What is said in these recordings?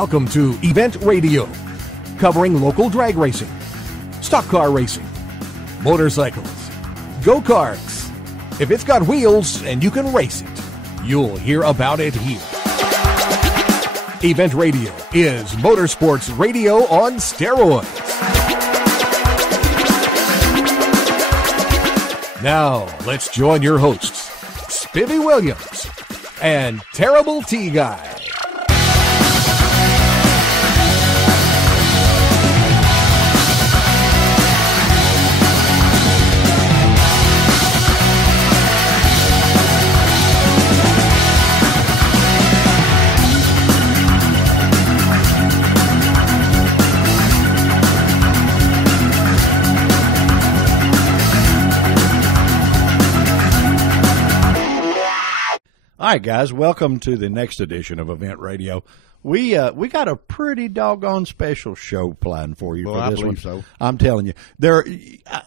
Welcome to Event Radio, covering local drag racing, stock car racing, motorcycles, go-karts. If it's got wheels and you can race it, you'll hear about it here. Event Radio is motorsports radio on steroids. Now, let's join your hosts, Spivvy Williams and Terrible T Guy. All right, guys, welcome to the next edition of Event Radio. We got a pretty doggone special show planned for you for this one. So I'm telling you,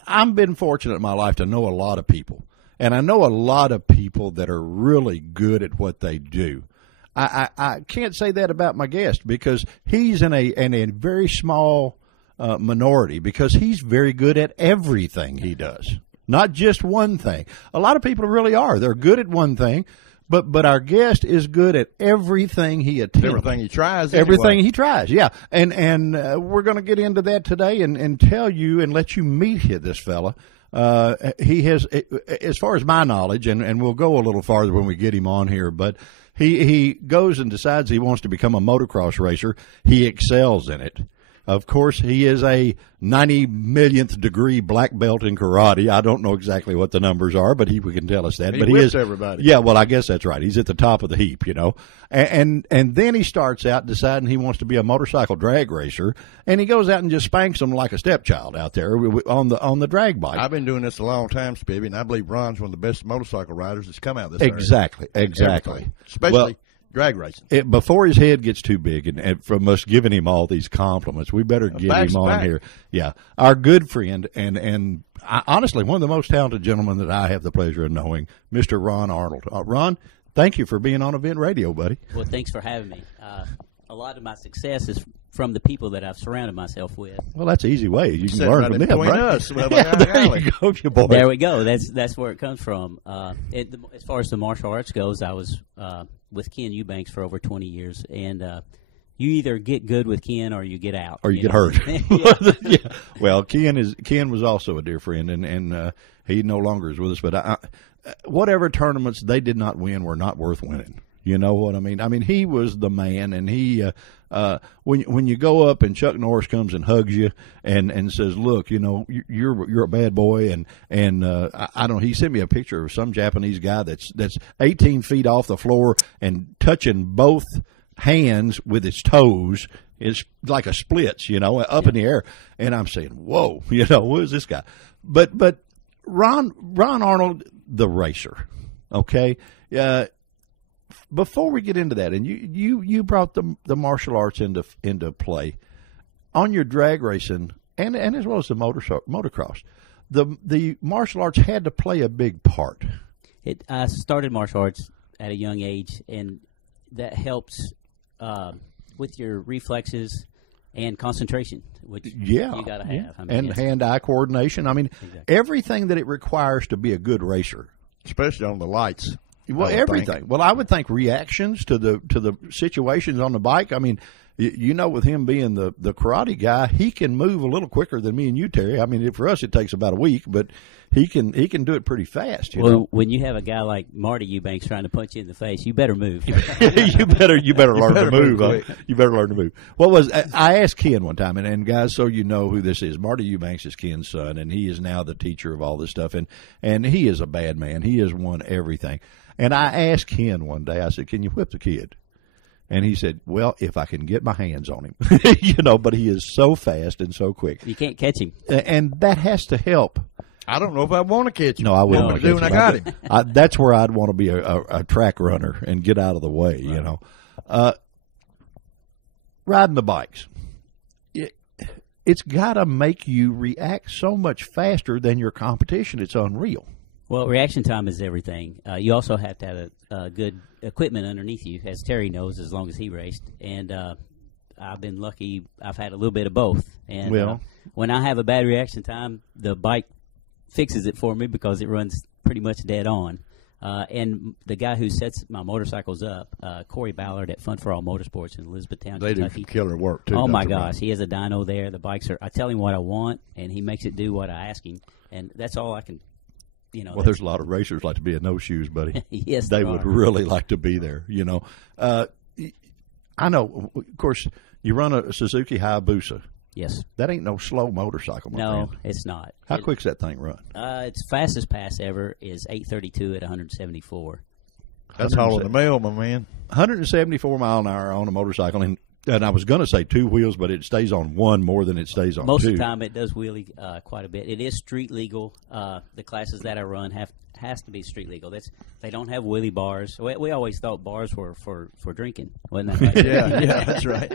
I've been fortunate in my life to know a lot of people, and I know a lot of people that are really good at what they do. I can't say that about my guest because he's in a very small minority because he's very good at everything he does, not just one thing. A lot of people really are. They're good at one thing. But our guest is good at everything he attempts. Everything he tries. Everything he tries, yeah. And we're going to get into that today and tell you and let you meet this fella. He has, as far as my knowledge, and we'll go a little farther when we get him on here, but he goes and decides he wants to become a motocross racer. He excels in it. Of course, he is a 90 millionth degree black belt in karate. I don't know exactly what the numbers are, but he can tell us that. He but whips he is everybody. Yeah, well, I guess that's right. He's at the top of the heap, you know. And then he starts out deciding he wants to be a motorcycle drag racer, and he goes out and just spanks them like a stepchild out there on the drag bike. I've been doing this a long time, Spivvy, and I believe Ron's one of the best motorcycle riders that's come out this Exactly. Especially drag racing. Before his head gets too big, and from us giving him all these compliments, we better get him on here. Yeah, our good friend and honestly one of the most talented gentlemen that I have the pleasure of knowing, Mr. Ron Arnold. Ron, thank you for being on Event Radio, buddy. Well, thanks for having me. A lot of my success is from the people that I've surrounded myself with. Well, that's an easy way. You can learn from them, right? Us. Well, yeah, there you go, your boy. There we go. That's where it comes from. As far as the martial arts goes, I was with Ken Eubanks for over 20 years, and you either get good with Ken or you get out. Or you get hurt. Yeah. Well, Ken was also a dear friend, and he no longer is with us. But whatever tournaments they did not win were not worth winning. You know what I mean? I mean, he was the man, and he when you go up and Chuck Norris comes and hugs you and says, "Look, you know, you're a bad boy," and I don't. He sent me a picture of some Japanese guy that's 18 feet off the floor and touching both hands with his toes. It's like a splits, you know, up in the air, and I'm saying, "Whoa, you know, who is this guy?" But Ron Arnold, the racer, okay. Before we get into that, and you brought the martial arts into play on your drag racing and as well as the motocross, the martial arts had to play a big part. I started martial arts at a young age, and that helps with your reflexes and concentration, which you got to have. I mean, and hand-eye coordination. I mean, everything that it requires to be a good racer, especially on the lights. Well, everything. Well, I would think reactions to the situations on the bike. I mean, you know, with him being the karate guy, he can move a little quicker than me and you, Terry. I mean, for us, it takes about a week, but he can do it pretty fast. You know? When you have a guy like Marty Eubanks trying to punch you in the face, you better move. you better learn to move. You better learn to move. I asked Ken one time, and guys, so you know who this is. Marty Eubanks is Ken's son, and he is now the teacher of all this stuff, and he is a bad man. He has won everything. And I asked Ken one day, I said, "Can you whip the kid?" And he said, "Well, if I can get my hands on him." You know, but he is so fast and so quick. You can't catch him. And that has to help. I don't know if I want to catch him. No, I wouldn't want to catch him. I got him. That's where I'd want to be a track runner and get out of the way, you know. Riding the bikes. It's got to make you react so much faster than your competition. It's unreal. Well, reaction time is everything. You also have to have a good equipment underneath you, as Terry knows, as long as he raced. And I've been lucky. I've had a little bit of both. And when I have a bad reaction time, the bike fixes it for me because it runs pretty much dead on. And the guy who sets my motorcycles up, Corey Ballard at Fun for All Motorsports in Elizabethtown, Kentucky. Do killer work, too. Oh, my gosh. He has a dyno there. The bikes are – I tell him what I want, and he makes it do what I ask him. And that's all I can – Well, there's a lot of racers like to be in those shoes, buddy. Yes, they would really like to be there, I know, of course, you run a Suzuki Hayabusa. Yes. That ain't no slow motorcycle, my friend. No, it's not. How quick's that thing run? Its fastest pass ever is 8:32 at 174. That's hauling the mail, my man. 174 mile an hour on a motorcycle, and I was going to say two wheels, but it stays on one more than it stays on Most two. of the time, it does wheelie quite a bit. It is street legal. The classes that I run has to be street legal. They don't have wheelie bars. We always thought bars were for drinking, wasn't that right? yeah, that's right.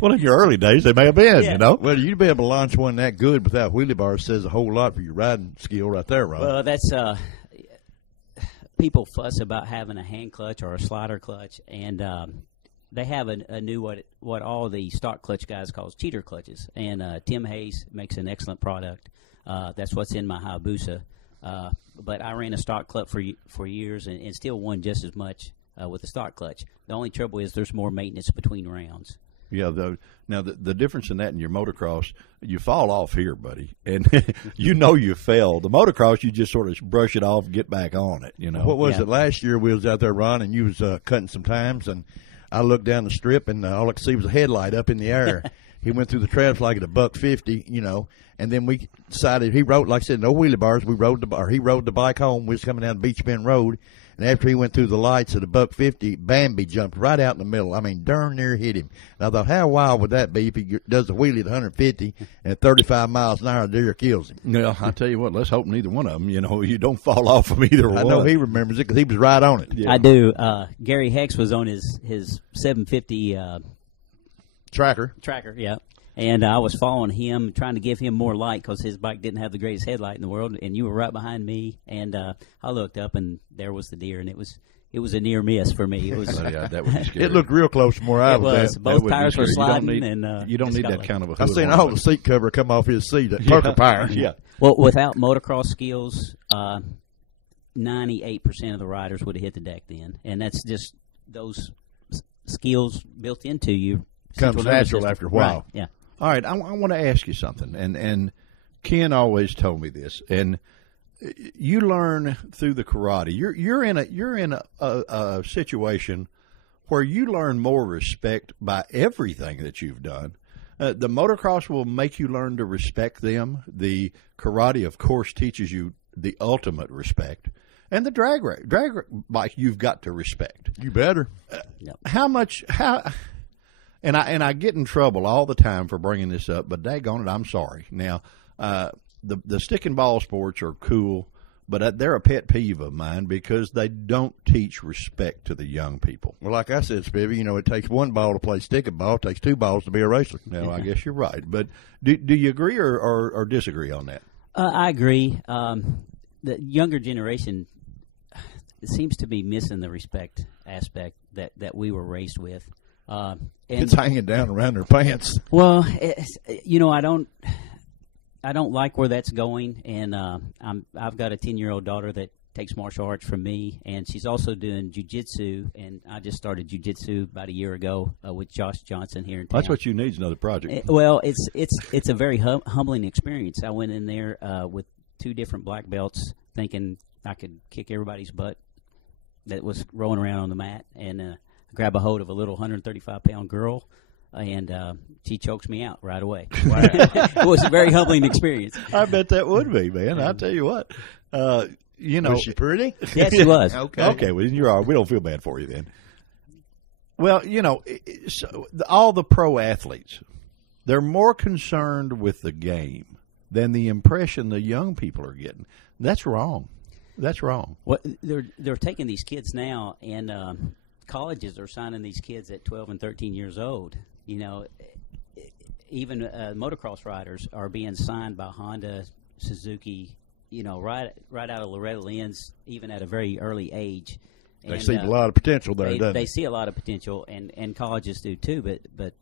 Well, in your early days, they may have been, Well, you'd be able to launch one that good without wheelie bars says a whole lot for your riding skill right there, Ron. Well, that's people fuss about having a hand clutch or a slider clutch, and they have a new what all the stock clutch guys calls cheater clutches. And Tim Hayes makes an excellent product. That's what's in my Hayabusa. But I ran a stock clutch for years and still won just as much with the stock clutch. The only trouble is there's more maintenance between rounds. Yeah, now the difference in that and your motocross, you fall off here, buddy, and you fell. The motocross, you just sort of brush it off, get back on it. What was it last year? We was out there, Ron, and you was cutting some times, and I looked down the strip, and all I could see was a headlight up in the air. He went through the traps like at $150, and then we decided he rode, like I said, no wheelie bars. He rode the bike home. We was coming down Beach Bend Road, and after he went through the lights at $150, Bambi jumped right out in the middle. I mean, darn near hit him. And I thought, how wild would that be if he does a wheelie at 150 and at 35 miles an hour, the deer kills him? Yeah, I tell you what, let's hope neither one of them, you don't fall off from either one. I know he remembers it because he was right on it. Yeah. I do. Gary Hex was on his 750 Tracker, yeah. And I was following him, trying to give him more light because his bike didn't have the greatest headlight in the world. And you were right behind me, and I looked up, and there was the deer, and it was a near miss for me. It was. That would be scary. It looked real close from where I was at. Both tires were sliding, you don't need that kind of a hood. I seen all the seat cover come off his seat. That porcupine. Yeah. Well, without motocross skills, 98% of the riders would have hit the deck then, and that's just those skills built into you. Comes natural after a while. Right, yeah. All right, I want to ask you something, and Ken always told me this, and you learn through the karate. You're in a situation where you learn more respect by everything that you've done. The motocross will make you learn to respect them. The karate, of course, teaches you the ultimate respect, and the drag bike you've got to respect. You better. And I get in trouble all the time for bringing this up, but daggone it, I'm sorry. Now, the stick and ball sports are cool, but they're a pet peeve of mine because they don't teach respect to the young people. Well, like I said, Spivvy, it takes one ball to play stick and ball. It takes two balls to be a racer. No, I guess you're right. But do you agree or disagree on that? I agree. The younger generation seems to be missing the respect aspect that we were raised with. It's hanging down around their pants. Well, I don't like where that's going, and I've got a 10-year-old daughter that takes martial arts from me, and she's also doing jiu-jitsu, and I just started jiu-jitsu about a year ago with Josh Johnson here in town. That's what you need is another project. Well, it's a very humbling experience. I went in there with 2 different black belts thinking I could kick everybody's butt that was rolling around on the mat, and grab a hold of a little 135-pound girl, and she chokes me out right away. Wow. It was a very humbling experience. I bet that would be, man. I'll tell you what. Was she pretty? Yes, she was. Okay, well, you're all right. We don't feel bad for you then. Well, all the pro athletes, they're more concerned with the game than the impression the young people are getting. That's wrong. That's wrong. Well, they're taking these kids now, and colleges are signing these kids at 12 and 13 years old. Even motocross riders are being signed by Honda, Suzuki, right out of Loretta Lynn's, even at a very early age. They see a lot of potential there. They see a lot of potential, and colleges do too. But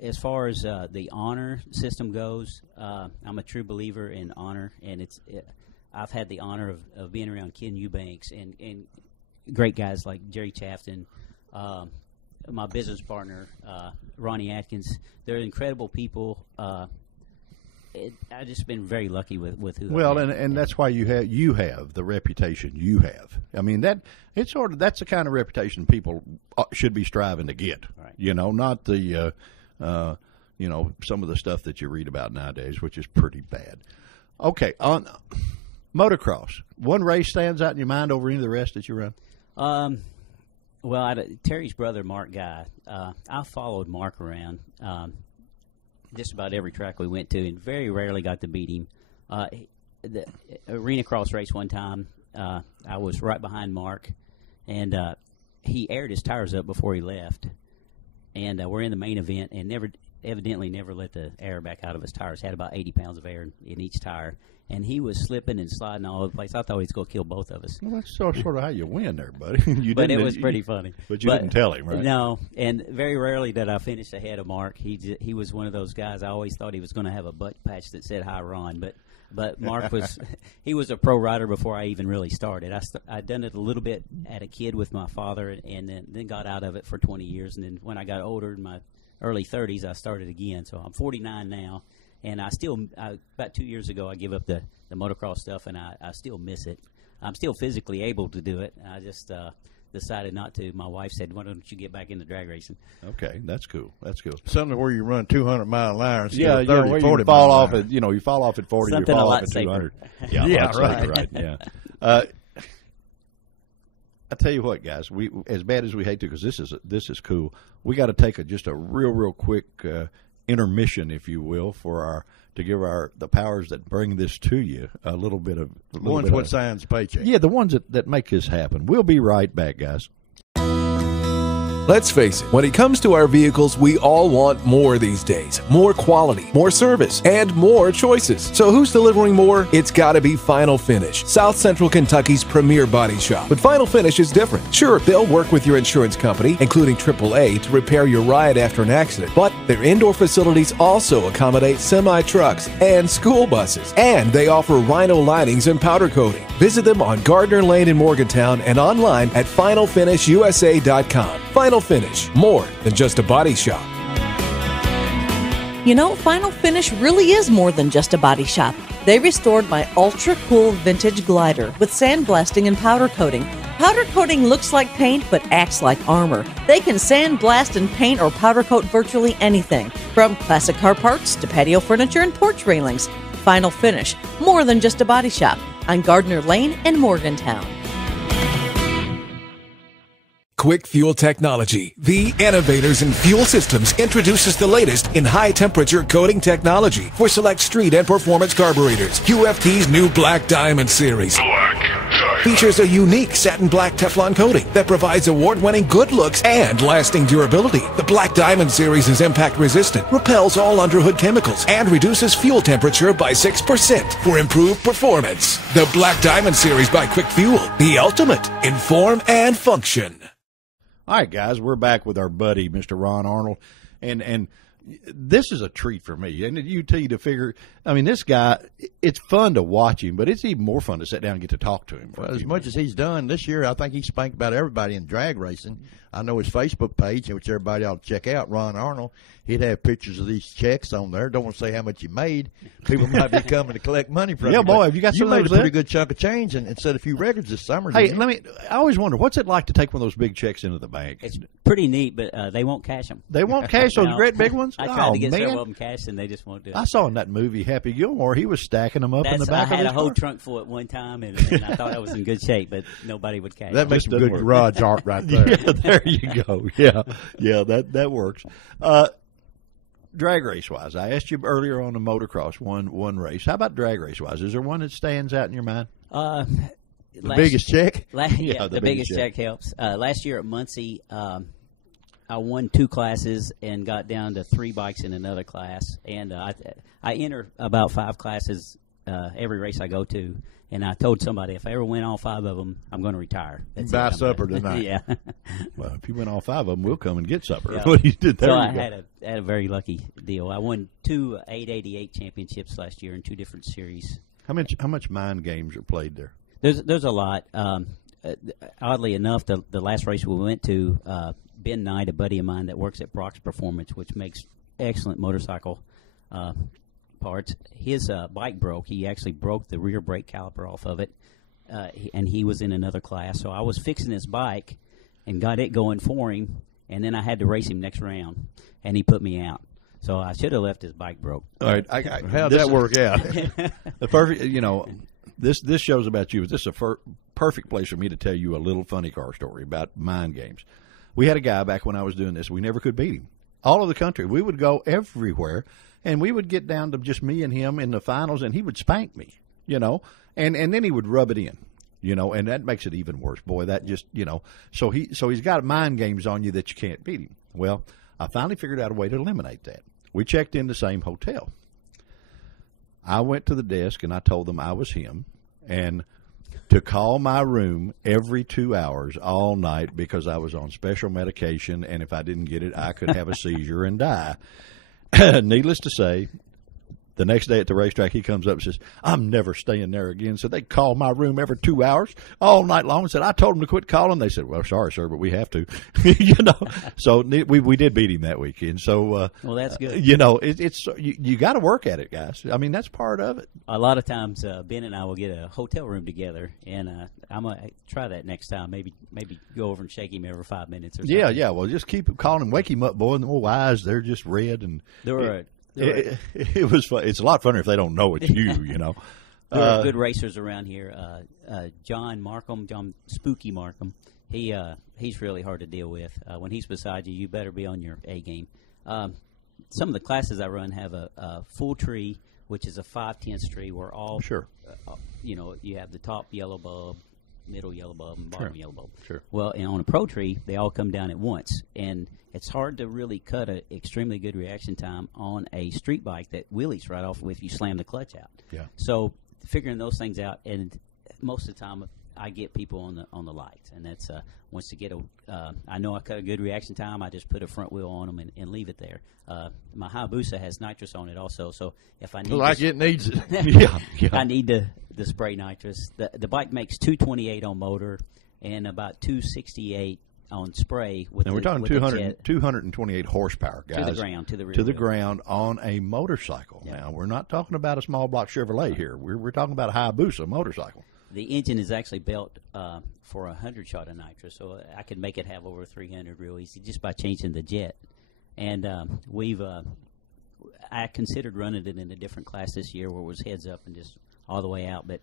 as far as the honor system goes, I'm a true believer in honor, and I've had the honor of being around Ken Eubanks and great guys like Jerry Chafton, my business partner Ronnie Atkins. They're incredible people. I've just been very lucky with who. Well, and that's why you have the reputation you have. I mean, that's the kind of reputation people should be striving to get. Right. You know, not the some of the stuff that you read about nowadays, which is pretty bad. Okay, on motocross, one race stands out in your mind over any of the rest that you run? Well, Terry's brother, Mark Guy, I followed Mark around just about every track we went to, and very rarely got to beat him. The arena cross race one time, I was right behind Mark, and he aired his tires up before he left. And we're in the main event, and evidently never let the air back out of his tires. Had about 80 pounds of air in each tire, and he was slipping and sliding all over the place. I thought he was going to kill both of us. Well, that's sort of how you win there, buddy. But it was pretty funny. But you didn't tell him, right? No, and very rarely did I finish ahead of Mark. He was one of those guys. I always thought he was going to have a butt patch that said "Hi, Ron," but Mark was he was a pro rider before I even really started. I'd done it a little bit as a kid with my father, and then got out of it for 20 years. And then when I got older, in my early 30s, I started again. So I'm 49 now, and about 2 years ago, I gave up the motocross stuff, and I still miss it. I'm still physically able to do it. I just decided not to. My wife said, "Why don't you get back into drag racing?" Okay, that's cool. That's cool. Something where you run 200-mile an hour instead yeah, of 30, where 40 you fall mile off at you fall off at 40, Something you fall a off lot at 200. safer. Yeah, Yeah, a lot safer, right. Yeah. I tell you what, guys, we as bad as we hate to, because this is cool. We got to take just a real quick intermission, if you will, to give the powers that bring this to you a little bit of what signs paycheck. Yeah, the ones that make this happen. We'll be right back, guys. Let's face it, when it comes to our vehicles, we all want more these days. More quality, more service, and more choices. So who's delivering more? It's gotta be Final Finish, South Central Kentucky's premier body shop. But Final Finish is different. Sure, they'll work with your insurance company, including AAA, to repair your ride after an accident. But their indoor facilities also accommodate semi-trucks and school buses. And they offer Rhino linings and powder coating. Visit them on Gardner Lane in Morgantown and online at finalfinishusa.com. Final Finish, more than just a body shop. You know, Final Finish really is more than just a body shop. They restored my ultra-cool vintage glider with sandblasting and powder coating. Powder coating looks like paint but acts like armor. They can sandblast and paint or powder coat virtually anything, from classic car parts to patio furniture and porch railings. Final Finish, more than just a body shop, on Gardner Lane in Morgantown. Quick Fuel Technology, the innovators in fuel systems, introduces the latest in high-temperature coating technology for select street and performance carburetors. QFT's new Black Diamond series features a unique satin black Teflon coating that provides award-winning good looks and lasting durability. The Black Diamond series is impact-resistant, repels all underhood chemicals, and reduces fuel temperature by 6% for improved performance. The Black Diamond series by Quick Fuel, the ultimate in form and function. All right, guys, we're back with our buddy, Mr. Ron Arnold, and this is a treat for me. And you to figure, I mean, this guy, it's fun to watch him, but it's even more fun to sit down and get to talk to him. Well, as much as he's done this year, I think he spanked about everybody in drag racing. I know his Facebook page, which everybody ought to check out, Ron Arnold. He'd have pictures of these checks on there. Don't want to say how much he made. People might be coming to collect money from yeah, him. boy, have you got some You made of a those pretty good chunk of change and set a few records this summer. Hey, didn't you? I always wonder, what's it like to take one of those big checks into the bank? It's pretty neat, but they won't cash them. They won't cash those No. great big ones? I tried to get man. several of them cashed, and they just won't do it. I saw in that movie Happy Gilmore, he was stacking them up in the back I had of a his whole car. trunk full at one time, and I thought I was in good shape, but nobody would cash That them. makes some doesn't good work. garage art right there. Yeah, there you go. Yeah, that works. Drag race wise, I asked you earlier on the motocross one race. How about drag race wise? Is there one that stands out in your mind? The biggest check? Yeah, the the biggest biggest check helps. Last year at Muncie, I won 2 classes and got down to 3 bikes in another class, and I enter about 5 classes every race I go to. And I told somebody if I ever win all 5 of them, I'm going to retire. That's Buy it. supper tonight. Yeah. Well, if you win all 5 of them, we'll come and get supper. Yeah. What you did there? So you I go. had a very lucky deal. I won 2 888 championships last year in 2 different series. How much mind games are played there? There's a lot. Oddly enough, the last race we went to, Ben Knight, a buddy of mine that works at Brock's Performance, which makes excellent motorcycle parts. His bike broke. He actually broke the rear brake caliper off of it, and he was in another class. So I was fixing his bike and got it going for him, and then I had to race him next round, and he put me out. So I should have left his bike broke. All right, How'd that work out? The perfect, this show's about you. This is a perfect place for me to tell you a little funny car story about mind games. We had a guy back when I was doing this. We never could beat him. All over the country. We would go everywhere, and we would get down to just me and him in the finals, and he would spank me, and then he would rub it in, and that makes it even worse. Boy, that just, so he's got mind games on you that you can't beat him. Well, I finally figured out a way to eliminate that. We checked in the same hotel. I went to the desk, and I told them I was him, and to call my room every 2 hours all night because I was on special medication, and if I didn't get it, I could have a seizure and die. Needless to say, the next day at the racetrack, he comes up and says, I'm never staying there again. So they called my room every 2 hours all night long and said, I told them to quit calling. They said, well, sorry, sir, but we have to. So we did beat him that weekend. So, well, that's good. It's you got to work at it, guys. I mean, that's part of it. A lot of times, Ben and I will get a hotel room together, and I'm going to try that next time. Maybe go over and shake him every 5 minutes or something. Yeah. Well, just keep calling him, wake him up, boy. And the little eyes, they're just red. And it was fun. It's a lot funner if they don't know it's you, There are good racers around here. John Spooky Markham, he's really hard to deal with. When he's beside you, you better be on your A game. Some of the classes I run have a full tree, which is a 5/10 tree, where all sure, you have the top yellow bulb, middle yellow bulb, and bottom yellow bulb. Sure. Well, and on a pro tree, they all come down at once, and it's hard to really cut an extremely good reaction time on a street bike that wheelies right off if you slam the clutch out. Yeah. So figuring those things out, and most of the time I get people on the lights, and that's once to get I know I cut a good reaction time, I just put a front wheel on them and leave it there. My Hayabusa has nitrous on it also, so if I need it needs it. yeah. I need the spray nitrous. The bike makes 228 on motor and about 268 on spray. And we're talking 228 horsepower, guys. To the ground, to the rear to the wheel. ground on a motorcycle. Yeah. Now, we're not talking about a small block Chevrolet here. We're talking about a Hayabusa motorcycle. The engine is actually built for 100 shot of nitrous, so I could make it have over 300 real easy just by changing the jet. And I considered running it in a different class this year where it was heads up and just all the way out, but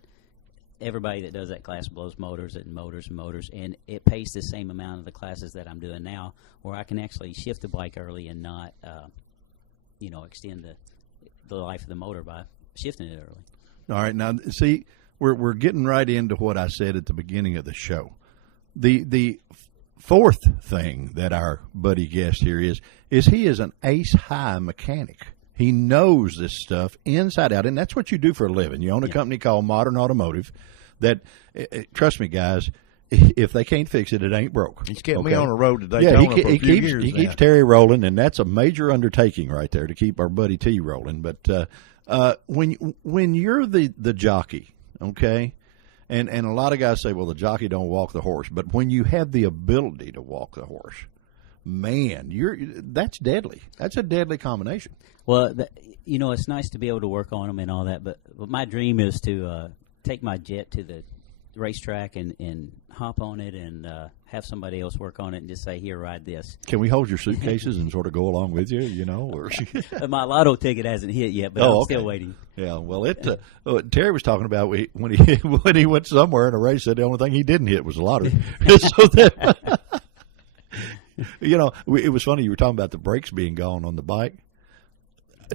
everybody that does that class blows motors, and it pays the same amount of the classes that I'm doing now, where I can actually shift the bike early and not, extend the life of the motor by shifting it early. All right, now see, we're getting right into what I said at the beginning of the show. The fourth thing that our buddy guest here is he is an ace high mechanic. He knows this stuff inside out, and that's what you do for a living. You own a company called Modern Automotive that, trust me, guys, if they can't fix it, it ain't broke. He's kept me on the road today. Yeah, he keeps Terry rolling, and that's a major undertaking right there to keep our buddy T rolling. But when you're the jockey, okay, and a lot of guys say, well, the jockey don't walk the horse, but when you have the ability to walk the horse, man, that's deadly. That's a deadly combination. Well, it's nice to be able to work on them and all that, but my dream is to take my jet to the racetrack and hop on it and have somebody else work on it and just say, here, ride this. Can we hold your suitcases and sort of go along with you, Or my lotto ticket hasn't hit yet, but I'm still waiting. Yeah, well, Terry was talking about when he went somewhere in a race, said the only thing he didn't hit was the lottery. So that, it was funny. You were talking about the brakes being gone on the bike.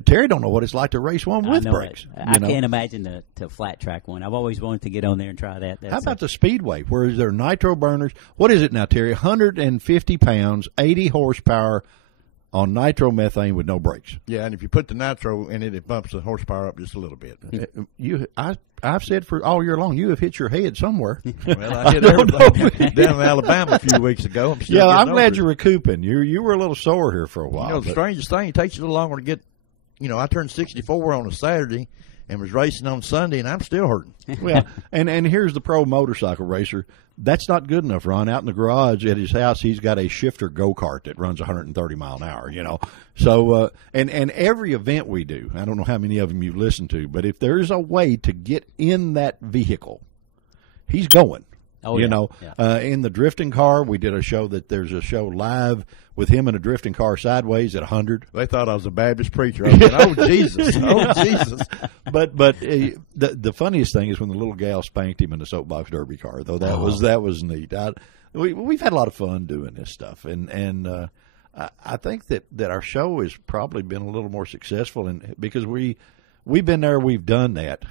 Terry don't know what it's like to race one with brakes. I can't imagine the flat track one. I've always wanted to get on there and try that. How about the Speedway, where there are nitro burners? What is it now, Terry? 150 pounds, 80 horsepower on nitromethane with no brakes. Yeah, and if you put the nitro in it, it bumps the horsepower up just a little bit. I've said for all year long, you have hit your head somewhere. Well, I hit everything down in Alabama a few weeks ago. I'm glad you're recouping. You were a little sore here for a while. You know, the strangest thing, it takes you a little longer to get. You know, I turned 64 on a Saturday and was racing on Sunday, and I'm still hurting. Well, and here's the pro motorcycle racer. That's not good enough, Ron. Out in the garage at his house, he's got a shifter go-kart that runs 130 mile an hour, you know. So, and every event we do, I don't know how many of them you've listened to, but if there's a way to get in that vehicle, he's going. Oh, you know, in the drifting car, we did a show there's a show live with him in a drifting car sideways at 100. They thought I was a Baptist preacher. I was going, oh, Jesus, oh, Jesus. But the funniest thing is when the little gal spanked him in the soapbox derby car, though. That was neat. We've had a lot of fun doing this stuff, and I think that our show has probably been a little more successful, because we've been there, we've done that.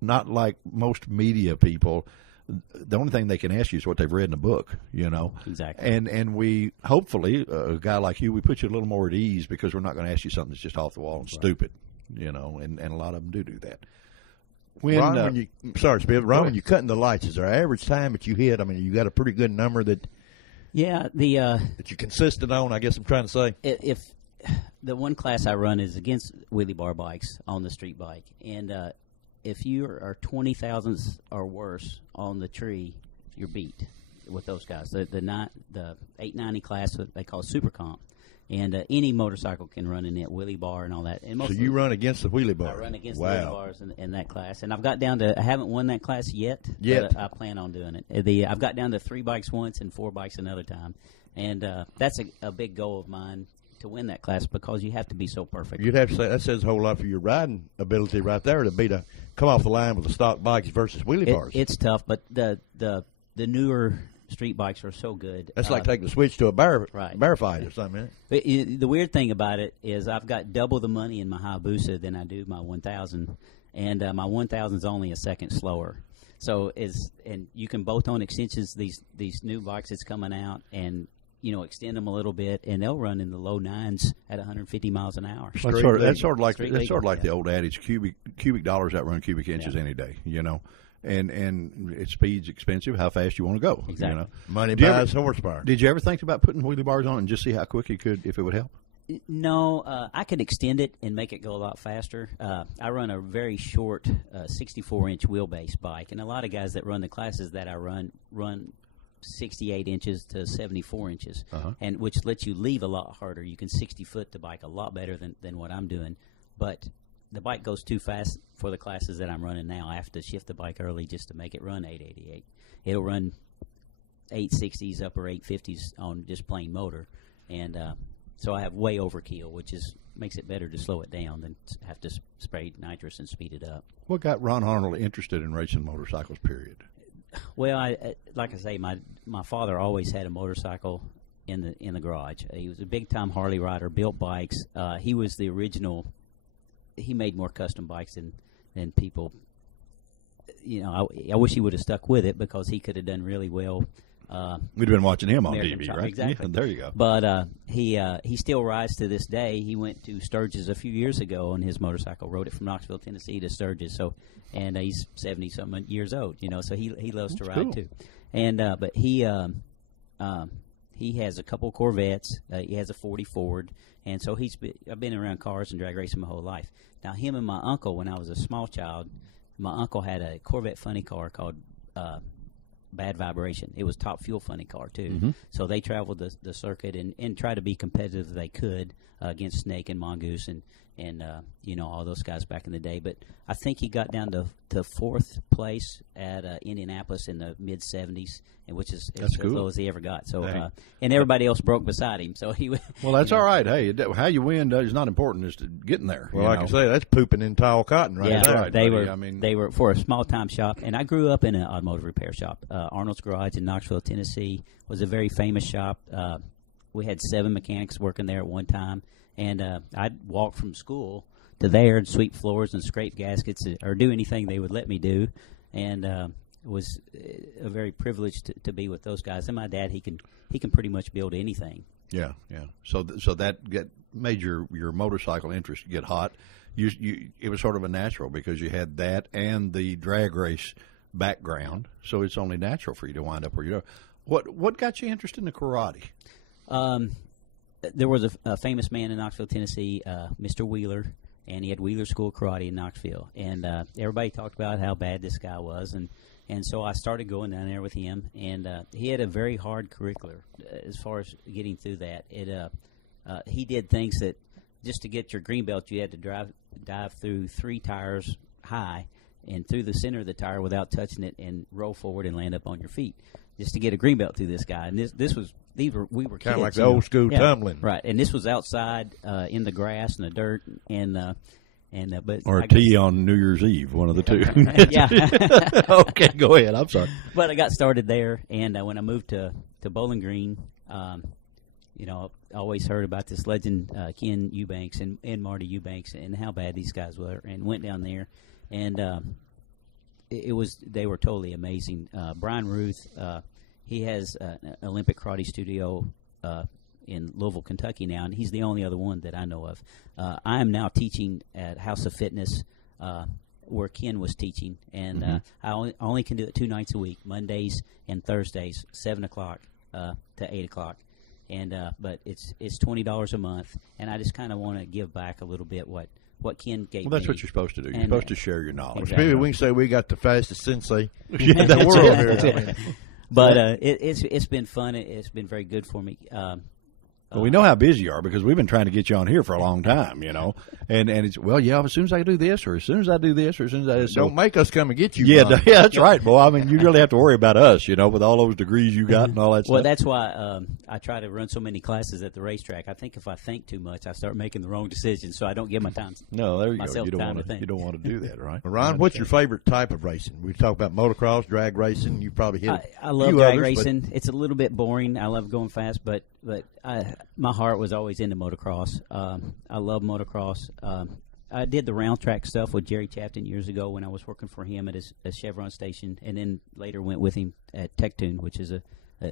Not like most media people. The only thing they can ask you is what they've read in a book, you know. Exactly. And we, hopefully, a guy like you, we put you a little more at ease because we're not going to ask you something that's just off the wall and stupid, you know, and a lot of them do that. Ron, when you're cutting the lights, is there an average time that you hit? I mean, you got a pretty good number that that you consistent on, I guess I'm trying to say. If the one class I run is against wheelie bar bikes on the street bike, and if you are 20 thousandths or worse on the tree, you're beat with those guys. The 890 class, what they call super comp, and any motorcycle can run in that wheelie bar and all that. And so you run against the wheelie bar? I run against the wheelie bars in that class, and I've got down to. I haven't won that class yet. But I plan on doing it. I've got down to 3 bikes once and 4 bikes another time, and that's a big goal of mine, to win that class, because you have to be so perfect. You'd have to say that says a whole lot for your riding ability right there, to come off the line with the stock bikes versus wheelie bars. It's tough, but the newer street bikes are so good. That's like taking a switch to a bear fight or something. The weird thing about it is I've got double the money in my Hayabusa than I do my 1000, and my 1000 is only a second slower. So and you can bolt on extensions, these new bikes that's coming out, and extend them a little bit, and they'll run in the low 9s at 150 miles an hour. That's sort of like the old adage: cubic dollars outrun cubic inches any day. You know, and it speed's expensive. How fast you want to go? Exactly. You know? Money buys horsepower. Did you ever think about putting wheelie bars on and just see how quick you could, if it would help? No, I could extend it and make it go a lot faster. I run a very short 64-inch wheelbase bike, and a lot of guys that run the classes that I run 68 inches to 74 inches, and which lets you leave a lot harder. You can 60-foot the bike a lot better than what I'm doing, but the bike goes too fast for the classes that I'm running now. I have to shift the bike early just to make it run 888. It'll run 860s, upper 850s on just plain motor, and so I have way overkill, which makes it better to slow it down than have to spray nitrous and speed it up. What got Ron Arnold interested in racing motorcycles, period? Well, like I say, my father always had a motorcycle in the garage. He was a big time Harley rider, built bikes. He was the original. He made more custom bikes than people. I wish he would have stuck with it, because he could have done really well. We'd been watching him on American TV, right? Exactly. Yeah, there you go. But he still rides to this day. He went to Sturgis a few years ago on his motorcycle, rode it from Knoxville, Tennessee to Sturgis. So, and he's 70-something years old, so he loves to ride cool. too. And but he has a couple Corvettes. He has a 40 Ford, and so I've been around cars and drag racing my whole life. Now, him and my uncle, when I was a small child, my uncle had a Corvette funny car called Bad Vibration. It was top fuel funny car too. Mm-hmm. So they traveled the circuit and tried to be competitive as they could against Snake and Mongoose and all those guys back in the day. But I think he got down to 4th place at Indianapolis in the mid 70s, and which is as low as he ever got. So and everybody else broke beside him. So he well, that's all right. Hey, how you win is not important. It's getting there. Well, like I say, that's pooping in tall cotton, right? Yeah, there. Right, they were for a small time shop, and I grew up in an automotive repair shop. Arnold's Garage in Knoxville, Tennessee, was a very famous shop. We had 7 mechanics working there at one time, and I'd walk from school to there and sweep floors and scrape gaskets or do anything they would let me do, and it was a very privileged to be with those guys. And my dad, he can pretty much build anything, Yeah, yeah. So that made your motorcycle interest get hot. It was sort of a natural because you had that and the drag race background. So it's only natural for you to wind up where you are. What got you interested in the karate? There was a famous man in Knoxville, Tennessee, Mr. Wheeler, and he had Wheeler School of Karate in Knoxville. And everybody talked about how bad this guy was, and so I started going down there with him. And he had a very hard curricular as far as getting through that. He did things that just to get your green belt, you had to dive through 3 tires high and through the center of the tire without touching it and roll forward and land up on your feet just to get a green belt through this guy. And we were kind of like kids, the old school tumbling, right? And this was outside in the grass and the dirt, but or a tea on New Year's Eve, one of the two. Yeah. Okay, go ahead. I'm sorry. But I got started there, and when I moved to Bowling Green, I always heard about this legend, Ken Eubanks and Marty Eubanks, and how bad these guys were, and went down there, and they were totally amazing. Brian Ruth, he has an Olympic karate studio in Louisville, Kentucky now, and he's the only other one that I know of. I am now teaching at House of Fitness, where Ken was teaching, and I only can do it 2 nights a week, Mondays and Thursdays, 7 o'clock to 8 o'clock. And but it's $20 a month, and I just kind of want to give back a little bit what Ken gave me. Well, that's what you're supposed to do. You're supposed to share your knowledge. Exactly. Maybe we can say we got the fastest sensei Yeah, in the world here. That's I it. mean, But it's been fun. It's been very good for me. Well, we know how busy you are because we've been trying to get you on here for a long time, and it's, well, yeah, as soon as I do this, or as soon as I do this, or as soon as I do this. Don't make us come and get you. Yeah, Ron. yeah, that's right. Well, I mean, you really have to worry about us, with all those degrees you got and all that stuff. Well, that's why I try to run so many classes at the racetrack. I think if I think too much, I start making the wrong decisions, so I don't give my time. No, there you go. myself You don't time want to think. You don't want to do that, right? Ron, what's your favorite type of racing? We talk about motocross, drag racing. You probably hit. I love few drag others, racing. It's a little bit boring. I love going fast, but my heart was always into motocross. I love motocross. I did the round track stuff with Jerry Chapton years ago when I was working for him at his Chevron station, and then later went with him at Tectune, which is an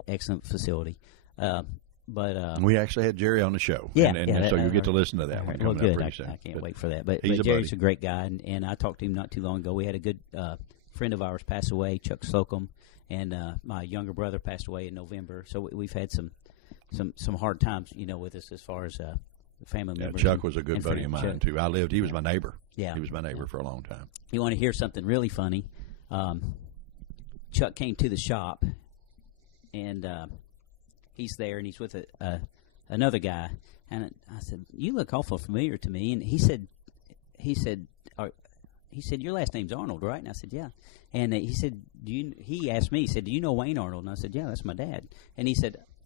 excellent facility. But we actually had Jerry on the show, yeah, so you get to listen to that one well, coming good. up pretty soon. I can't wait for that. But he's Jerry's buddy. a great guy, and I talked to him not too long ago. We had a good friend of ours pass away, Chuck Slocum, and my younger brother passed away in November. So we've had some hard times, with us as far as family Yeah, members. Chuck was a good and buddy of friends. mine Chuck. too. He was my neighbor. Yeah. He was my neighbor for a long time. You want to hear something really funny? Chuck came to the shop, and he's there, and he's with another guy. And I said, "You look awful familiar to me." And he said, "Your last name's Arnold, right?" And I said, "Yeah." And he said, He asked me, he said, "Do you know Wayne Arnold?" And I said, "Yeah, that's my dad." And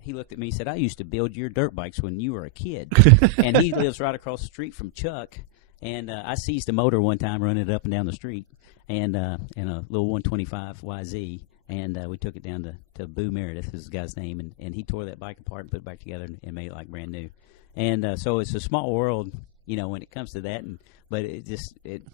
he looked at me and said, "I used to build your dirt bikes when you were a kid." And he lives right across the street from Chuck. And I seized a motor one time, running it up and down the street, and a little 125 YZ, and we took it down to Boo Meredith, is the guy's name, and he tore that bike apart and put it back together and made it like brand new. And so it's a small world, when it comes to that. But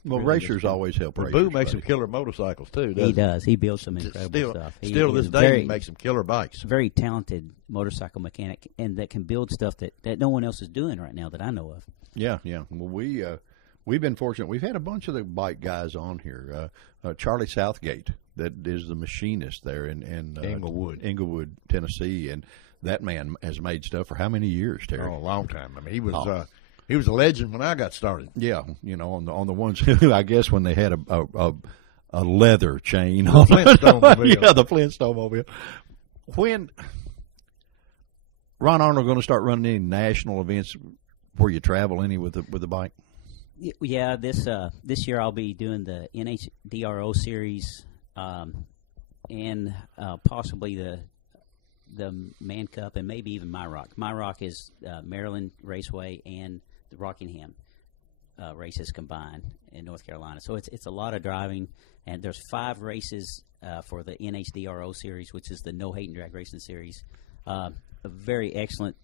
Well, really racers was always help Well, racers. Boo makes buddy. some killer motorcycles too. He Doesn't does. He builds some incredible stuff. Still to this is day, very, he makes some killer bikes. very talented motorcycle mechanic, and that can build stuff that no one else is doing right now that I know of. Yeah. Well, we've been fortunate. We've had a bunch of the bike guys on here. Charlie Southgate, that is the machinist there in Englewood, Tennessee, and that man has made stuff for how many years, Terry? Oh, a long time. I mean, he was a legend when I got started. Yeah, on the ones I guess when they had a leather chain on Flintstone mobile. Yeah, the Flintstone mobile. When Ron Arnold going to start running any national events where you travel any with the bike? Yeah, this year I'll be doing the NHDRO series, and possibly the Man Cup, and maybe even My Rock. My Rock is Maryland Raceway and the Rockingham races combined in North Carolina. So it's a lot of driving, and there's 5 races for the NHDRO series, which is the No Hate and Drag Racing series. A very excellent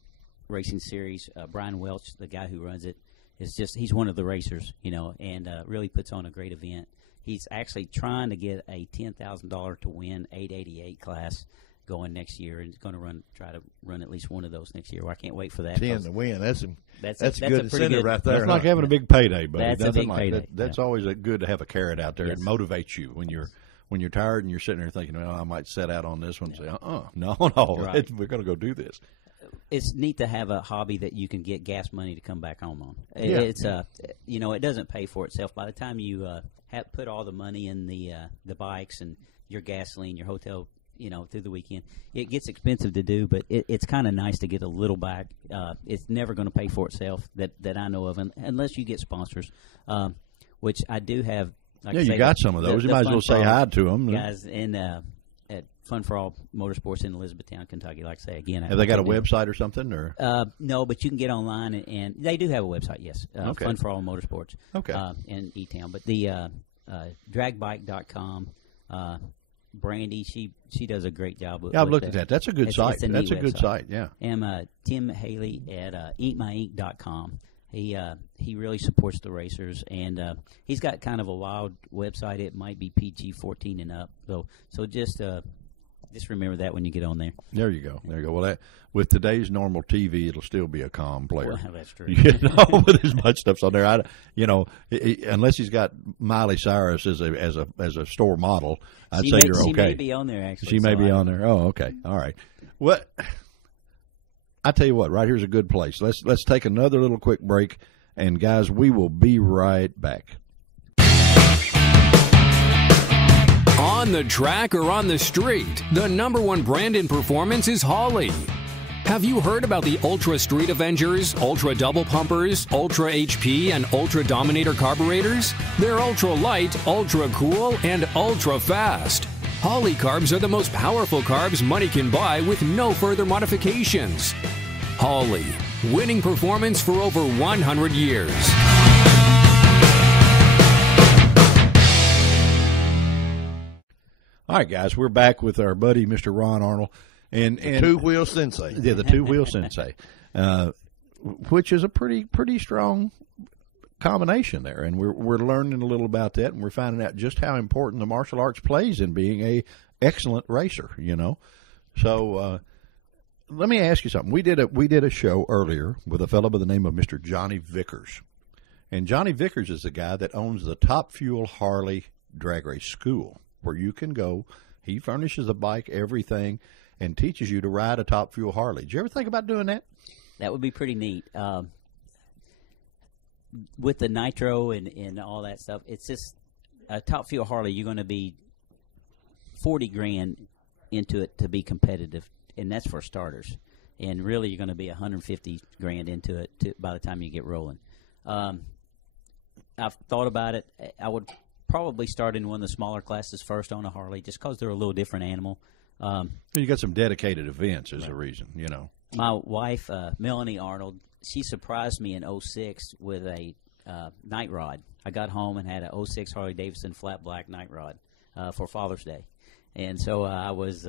racing series. Brian Welch, the guy who runs it, he's one of the racers, and really puts on a great event. He's actually trying to get a $10,000 to win 888 class, going next year, and going to try to run at least one of those next year. Well, I can't wait for that. 10 to win. That's a that's good pretty incentive good, right there. That's like having a big payday, buddy. That's a Nothing big like payday. that. That's Yeah. always good to have a carrot out there. Yes. It motivates you when you're tired and you're sitting there thinking, well, I might set out on this one and say, no, Right. we're going to go do this. It's neat to have a hobby that you can get gas money to come back home on. Yeah. It's it doesn't pay for itself. By the time you have put all the money in the bikes and your gasoline, your hotel, through the weekend, it gets expensive to do, but it's kind of nice to get a little back. It's never going to pay for itself that I know of, unless you get sponsors, which I do have. Like You got some of those. You might as well say hi to them. Guys at Fun for All Motorsports in Elizabethtown, Kentucky. Like I say again, Have they got a website or something? Or no, but you can get online, and they do have a website. Yes, Okay. Fun for All Motorsports. Okay. In E-Town, but the dragbike.com. Brandy, she does a great job. I've looked at that. That's a good site. It's a That's a neat good website. site. Yeah. And Tim Haley at eatmyink.com. He really supports the racers, and he's got kind of a wild website. It might be PG-14 and up. So just remember that when you get on there. There you go. Well, with today's normal TV, it'll still be a calm player. Well, that's true. With as much stuff's on there, unless he's got Miley Cyrus as a store model, I'd say you're okay. She may be on there, actually. She may be on there. Oh, okay. All right. What? I tell you what, right here's a good place. Let's take another little quick break, and guys, we will be right back. On the track or on the street, the number one brand in performance is Holley. Have you heard about the Ultra Street Avengers, Ultra Double Pumpers, Ultra HP, and Ultra Dominator carburetors? They're ultra light, ultra cool, and ultra fast. Holley carbs are the most powerful carbs money can buy with no further modifications. Holley, winning performance for over 100 years. All right, guys, we're back with our buddy, Mr. Ron Arnold. And two-wheel sensei. Yeah, the two-wheel sensei, which is a pretty strong combination there. And we're learning a little about that, and we're finding out just how important the martial arts plays in being a excellent racer, So let me ask you something. We did a show earlier with a fellow by the name of Mr. Johnny Vickers. And Johnny Vickers is the guy that owns the Top Fuel Harley Drag Race School, where you can go. He furnishes the bike, everything, and teaches you to ride a Top Fuel Harley. Did you ever think about doing that? That would be pretty neat. With the nitro and all that stuff, it's just a Top Fuel Harley. You're going to be $40,000 into it to be competitive, and that's for starters. And really, you're going to be $150,000 into it by the time you get rolling. I've thought about it. I would probably start in one of the smaller classes first on a Harley, just because they're a little different animal. You got some dedicated events is the reason, My wife, Melanie Arnold, she surprised me in 2006 with a night rod. I got home and had a 2006 Harley Davidson flat black night rod for Father's Day, and so I was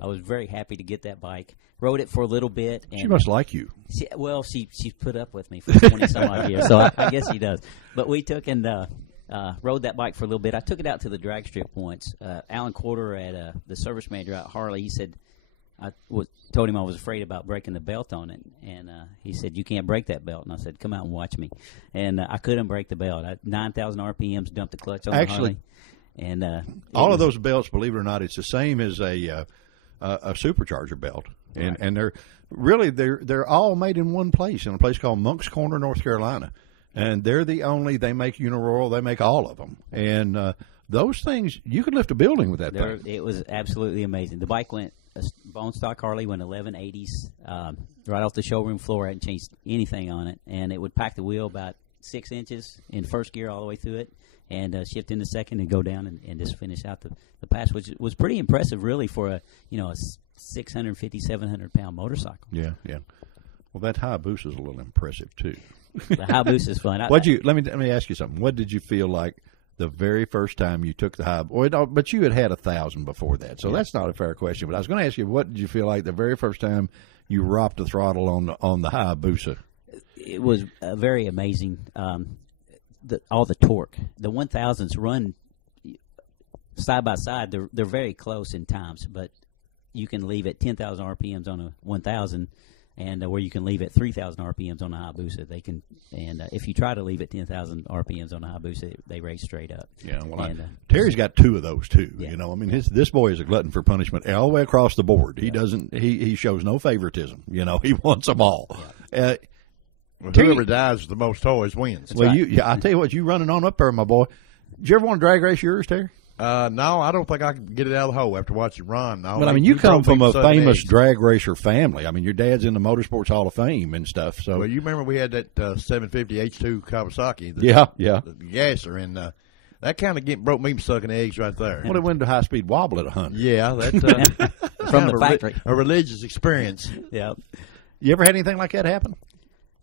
very happy to get that bike. Rode it for a little bit. And she must like you. She's put up with me for 20 some odd years, so I guess she does. But we took and rode that bike for a little bit. I took it out to the drag strip once. Alan Quarter at the service manager at Harley, he said, told him I was afraid about breaking the belt on it, and he said, "You can't break that belt." And I said, "Come out and watch me." And I couldn't break the belt. 9,000 RPMs, dumped the clutch on the Harley. And all of those belts, believe it or not, it's the same as a supercharger belt, and they're all made in one place, in a place called Monk's Corner, North Carolina, and they make Uniroyal, they make all of them, and those things you could lift a building with that thing. It was absolutely amazing. The bike went. A bone stock Harley went 1180s right off the showroom floor. I hadn't changed anything on it, and it would pack the wheel about 6 inches in first gear all the way through it, and shift into second and go down and just finish out the pass, which was pretty impressive, really, for a 650, 700 pound motorcycle. Yeah. Well, that Hayabusa is a little impressive too. The Hayabusa is fun. Let me ask you something. What did you feel like the very first time you took the Hayabusa? But you had 1,000 before that, so that's not a fair question. But I was going to ask you, what did you feel like the very first time you rocked the throttle on the Hayabusa? It was very amazing. All the torque. The 1000s run side by side. They're very close in times, but you can leave at 10,000 RPMs on a 1,000, and where you can leave at 3,000 RPMs on a Hayabusa. They can, and if you try to leave at 10,000 RPMs on a Hayabusa, they race straight up. Yeah, well, Terry's got two of those too. Yeah. You know, I mean, this boy is a glutton for punishment all the way across the board. He doesn't. He shows no favoritism. You know, he wants them all. Well, Terry, whoever dies with the most toys wins. Well, I tell you what, you running on up there, my boy. Did you ever want to drag race yours, Terry? No, I don't think I can get it out of the hole after watching Ron. No, but I mean, you come from a famous eggs. drag racer family. I mean, your dad's in the Motorsports Hall of Fame and stuff. So, well, you remember we had that 750 H2 Kawasaki, the gasser, and that kind of broke me sucking eggs right there. Well, it went to high speed wobble at 100. Yeah, that's From the factory, a religious experience. Yeah. You ever had anything like that happen?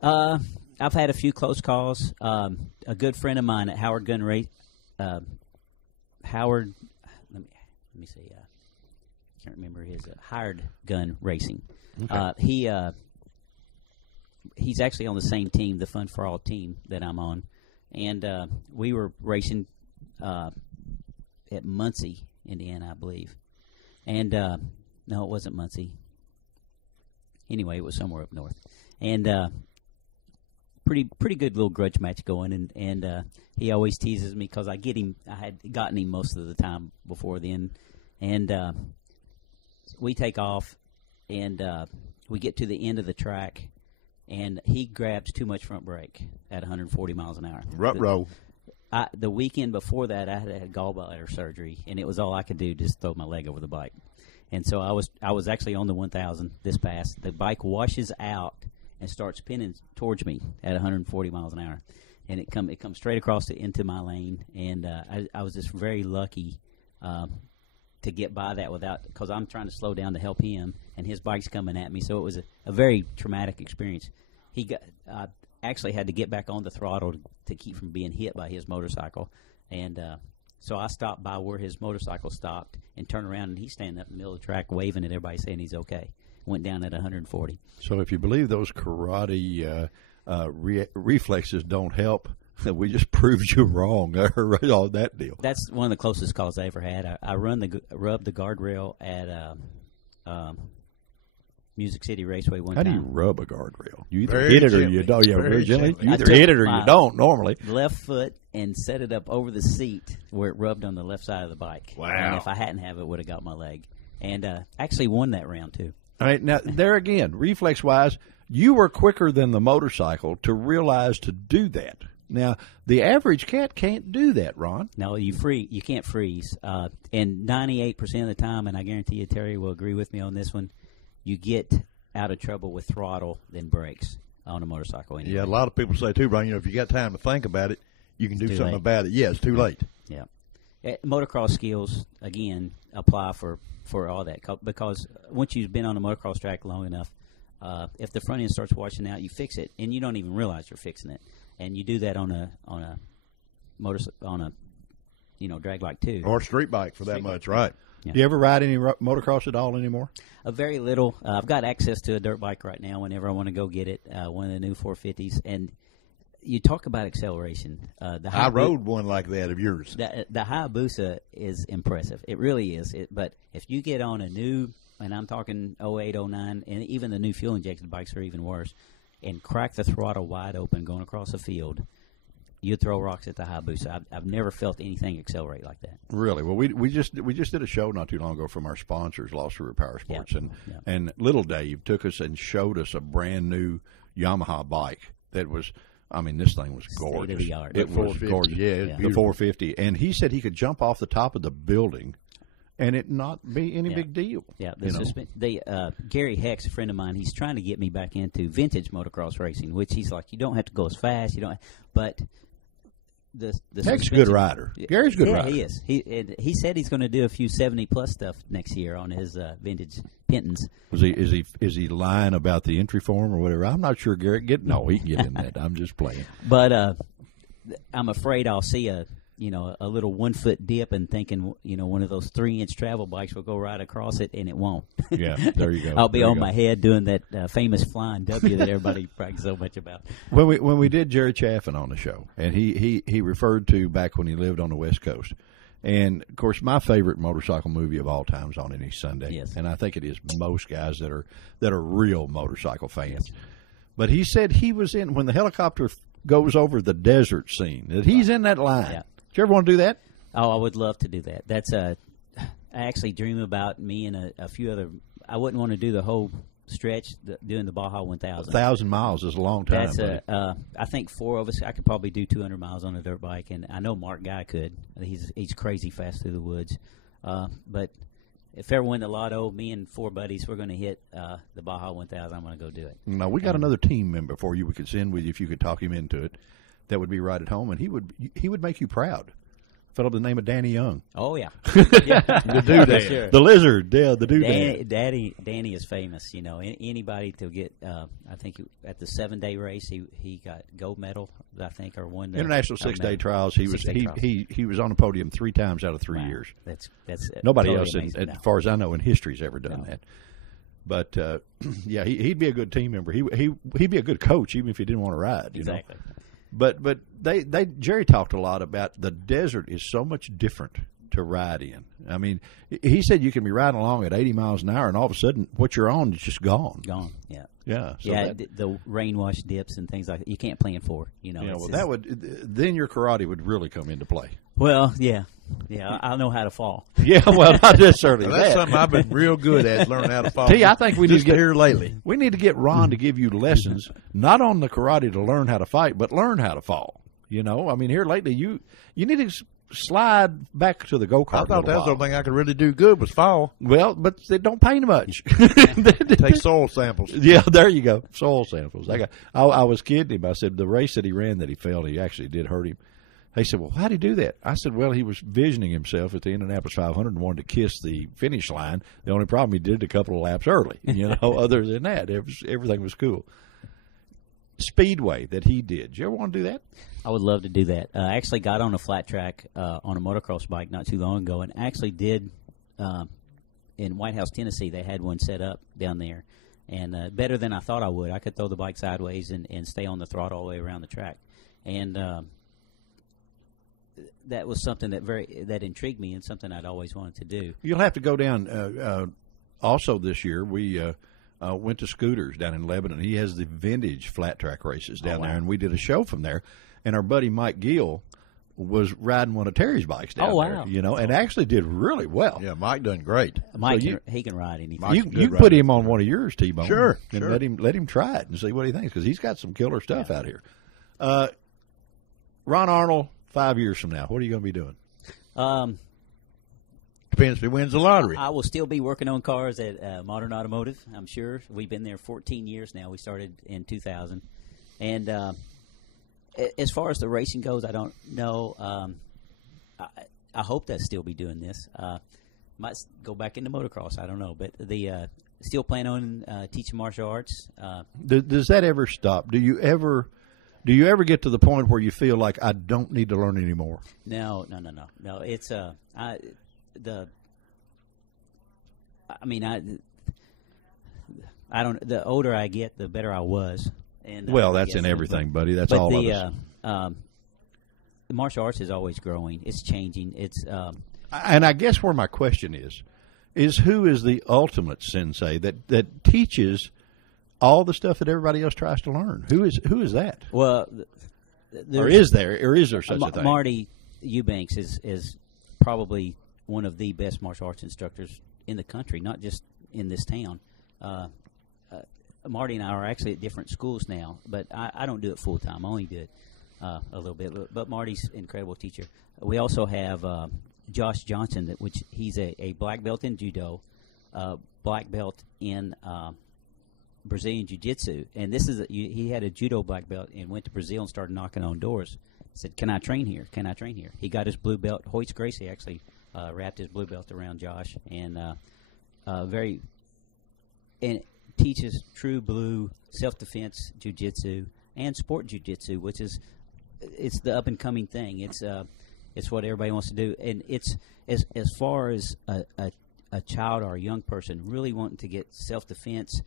I've had a few close calls. A good friend of mine at Howard Gun Race, Howard. Let me see. Can't remember his Hired Gun Racing. Okay. He's actually on the same team, the Fun for All team that I'm on, and we were racing at Muncie, Indiana, I believe. And no, it wasn't Muncie. Anyway, it was somewhere up north, and pretty good little grudge match going, and he always teases me because I had gotten him most of the time before then, and we take off, and we get to the end of the track, and he grabs too much front brake at 140 miles an hour. Row. The weekend before that, I had gallbladder surgery, and it was all I could do, just throw my leg over the bike. And so I was actually on the 1,000 this past. The bike washes out and starts spinning towards me at 140 miles an hour, and it comes straight across into my lane. And I was just very lucky to get by that because I'm trying to slow down to help him, and his bike's coming at me. So it was a very traumatic experience. I actually had to get back on the throttle to keep from being hit by his motorcycle, and so I stopped by where his motorcycle stopped and turned around, and he's standing up in the middle of the track waving at everybody saying he's okay. Went down at 140. So if you believe those karate reflexes don't help, we just proved you wrong on that deal. That's one of the closest calls I ever had. I rubbed the guardrail at Music City Raceway one time. How do you rub a guardrail? You either Very hit it gently. or you don't. Yeah, very gently. You I either took hit it or my you don't normally. Left foot and set it up over the seat where it rubbed on the left side of the bike. Wow. And if I hadn't have it, would have got my leg. And actually won that round too. All right, now there again, reflex-wise, you were quicker than the motorcycle to realize to do that. Now, the average cat can't do that, Ron. No, you can't freeze. And 98% of the time, and I guarantee you Terry will agree with me on this one, you get out of trouble with throttle than brakes on a motorcycle. Anyway. Yeah, a lot of people say too, Brian, if you got time to think about it, you can do something about it. Yeah, it's too late. Yeah. Motocross skills, again, apply for all that, because once you've been on a motocross track long enough, if the front end starts washing out, you fix it, and you don't even realize you're fixing it. And you do that on a drag bike too, Or street bike for that much, right? Yeah. Do you ever ride any motocross at all anymore? Very little. I've got access to a dirt bike right now whenever I want to go get it, one of the new 450s. And you talk about acceleration. I rode one like that of yours. The Hayabusa is impressive. It really is. But if you get on a new, and I'm talking 08, 09, and even the new fuel-injected bikes are even worse, and crack the throttle wide open going across a field, you throw rocks at the Hayabusa. I've never felt anything accelerate like that. Really? Well, we just did a show not too long ago from our sponsors, Lost River Power Sports, and Little Dave took us and showed us a brand new Yamaha bike that was. I mean, this thing was gorgeous. State of the art. It was gorgeous. Yeah, the 450, and he said he could jump off the top of the building, and it not be any big deal. Yeah, Gary Hex, a friend of mine, he's trying to get me back into vintage motocross racing, which he's like, you don't have to go as fast, but the Heck's a good rider. Gary's a good rider. He is. He said he's going to do a few 70+ stuff next year on his vintage Pentons. Is he lying about the entry form or whatever? I'm not sure. Gary, he can get in that. I'm just playing. But I'm afraid I'll see a little 1 foot dip and thinking one of those 3-inch travel bikes will go right across it, and it won't. Yeah, there you go. I'll be on my head doing that famous flying W that everybody brags so much about. When we did Jerry Chaffin on the show, and he referred to back when he lived on the West Coast, And of course, my favorite motorcycle movie of all time is On Any Sunday. Yes. And I think it is most guys that are real motorcycle fans. Yes. But he said he was in when the helicopter goes over the desert scene. That he's in that line. Yeah. Did you ever want to do that? Oh, I would love to do that. That's I actually dream about me and a few other. I wouldn't want to do the whole stretch doing the Baja 1000. 1,000 miles is a long time. That's I think 4 of us. I could probably do 200 miles on a dirt bike, and I know Mark Guy could. He's crazy fast through the woods. But if ever win the lotto, me and 4 buddies, we're going to hit the Baja 1000. I'm going to go do it. No, we got another team member for you. We could send with you if you could talk him into it. That would be right at home, and he would make you proud. Fellow by the name of Danny Young. Oh yeah, the dude, sure. The lizard, yeah, the dude. Danny is famous. You know, anybody to get. I think at the 7-day race, he got gold medal. I think or won the International 6-day trials. He was on the podium 3 times out of 3 years. That's nobody totally else, amazing. as far as I know, in history's ever done that. But yeah, he'd be a good team member. He'd be a good coach, even if he didn't want to ride. You exactly. know? But Jerry talked a lot about the desert is so much different to ride in. I mean, he said you can be riding along at 80 miles an hour, and all of a sudden, what you're on is just gone. Gone. Yeah. Yeah. So the rain wash dips and things like that. You can't plan for. You know. Yeah. Well, that would then your karate would really come into play. Well, yeah. Yeah, I'll know how to fall. Yeah, well, not necessarily well, that's something I've been real good at, learning how to fall. I think we need to get here lately. We need to get Ron to give you lessons, not on the karate to learn how to fight, but learn how to fall. You know, I mean, here lately, you need to slide back to the go-kart. I thought that was the only thing I could really do good was fall. Well, but they don't pay much. Take soil samples. Yeah, there you go, soil samples. I was kidding him. I said the race that he ran that he failed, he actually did hurt him. He said, well, how'd he do that? I said, well, he was visioning himself at the Indianapolis 500 and wanted to kiss the finish line. The only problem, he did it a couple of laps early. You know, other than that, everything was cool. Speedway that he did. Did you ever want to do that? I would love to do that. I actually got on a flat track on a motocross bike not too long ago and actually did in White House, Tennessee. They had one set up down there. And better than I thought I would. I could throw the bike sideways and stay on the throttle all the way around the track. And that was something that intrigued me and something I'd always wanted to do. You'll have to go down. Also this year, we went to Scooters down in Lebanon. He has the vintage flat track races down there, and we did a show from there. And our buddy Mike Gill was riding one of Terry's bikes down there, you know, and actually did really well. Yeah, Mike done great. Mike, he can ride anything. You put him on one of yours, T-Bone. Sure. And let him try it and see what he thinks, because he's got some killer stuff out here. Ron Arnold, 5 years from now, what are you going to be doing? Depends if he wins the lottery. I will still be working on cars at Modern Automotive, I'm sure. We've been there 14 years now. We started in 2000. And as far as the racing goes, I don't know. I hope to still be doing this. Might go back into motocross. I don't know. But still plan on teaching martial arts. Does that ever stop? Do you ever get to the point where you feel like I don't need to learn anymore? No. It's I don't. The older I get, the better I was. And well, that's in everything, buddy. That's all of us. The martial arts is always growing. It's changing. It's and I guess where my question is who is the ultimate sensei that teaches all the stuff that everybody else tries to learn? Who is that? Well, or is there such a thing? Marty Eubanks is probably one of the best martial arts instructors in the country, not just in this town. Marty and I are actually at different schools now, but I don't do it full time. I only do it a little bit. But Marty's an incredible teacher. We also have Josh Johnson, which he's a black belt in judo, black belt in Brazilian jiu-jitsu, and this is he had a judo black belt and went to Brazil and started knocking on doors. Said, "Can I train here? Can I train here?" He got his blue belt. Hoyts Gracie actually wrapped his blue belt around Josh, and teaches true blue self-defense jiu-jitsu and sport jiu-jitsu, which is it's the up-and-coming thing. It's what everybody wants to do, and it's as far as a child or a young person really wanting to get self-defense,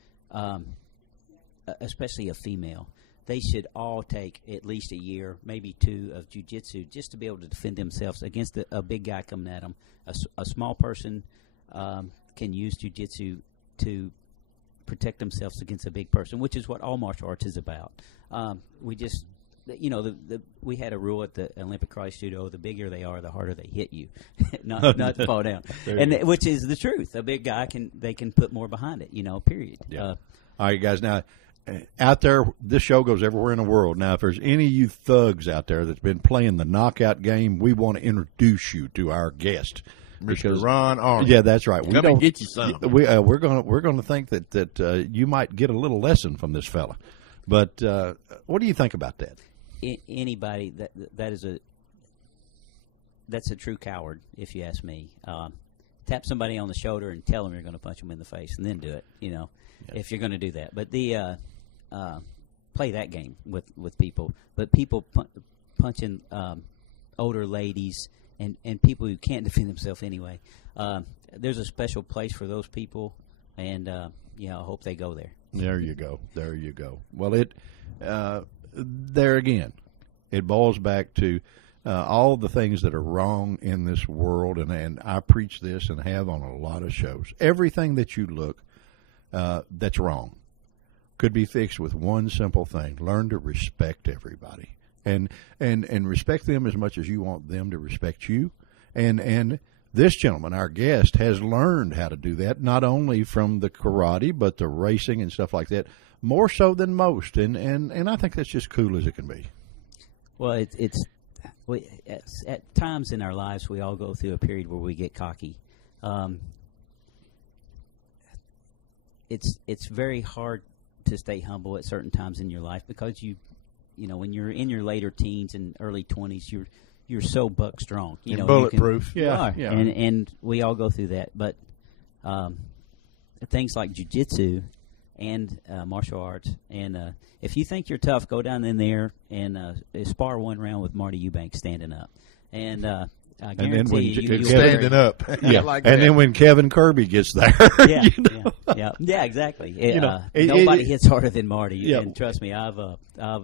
especially a female. they should all take at least a year, maybe 2, of jiu-jitsu just to be able to defend themselves against a big guy coming at them. A small person can use jiu-jitsu to protect themselves against a big person, which is what all martial arts is about. We just, we had a rule at the Olympic Karate Judo: the bigger they are, the harder they hit you, not to fall down, which is the truth. A big guy can put more behind it, period. Yeah. All right, guys. Now, out there, this show goes everywhere in the world. Now, if there's any of you thugs out there that's been playing the knockout game, we want to introduce you to our guest, Mr. Ron Arnold. Yeah, that's right. Come and get you some. We're going to think that you might get a little lesson from this fella. But what do you think about that? Anybody that's a true coward, if you ask me. Tap somebody on the shoulder and tell them you're going to punch them in the face, and then do it. If you're going to do that. But play that game with people. But people punching older ladies and people who can't defend themselves anyway. There's a special place for those people, and I hope they go there. There you go. Well, there again, it boils back to all the things that are wrong in this world, and I preach this and have on a lot of shows. Everything that you look that's wrong could be fixed with one simple thing: learn to respect everybody, and respect them as much as you want them to respect you. And this gentleman, our guest, has learned how to do that, not only from the karate but the racing and stuff like that, more so than most. And I think that's just cool as it can be. Well, at times in our lives we all go through a period where we get cocky. It's very hard to stay humble at certain times in your life because when you're in your later teens and early 20s, you're so buck strong. You're bulletproof. You are. Yeah. And we all go through that. But things like jiu-jitsu and martial arts, and if you think you're tough, go down in there and spar one round with Marty Eubanks standing up. And I guarantee you standing up. Yeah, like and that. then when Kevin Kirby gets there, yeah, exactly. Nobody hits harder than Marty, and trust me,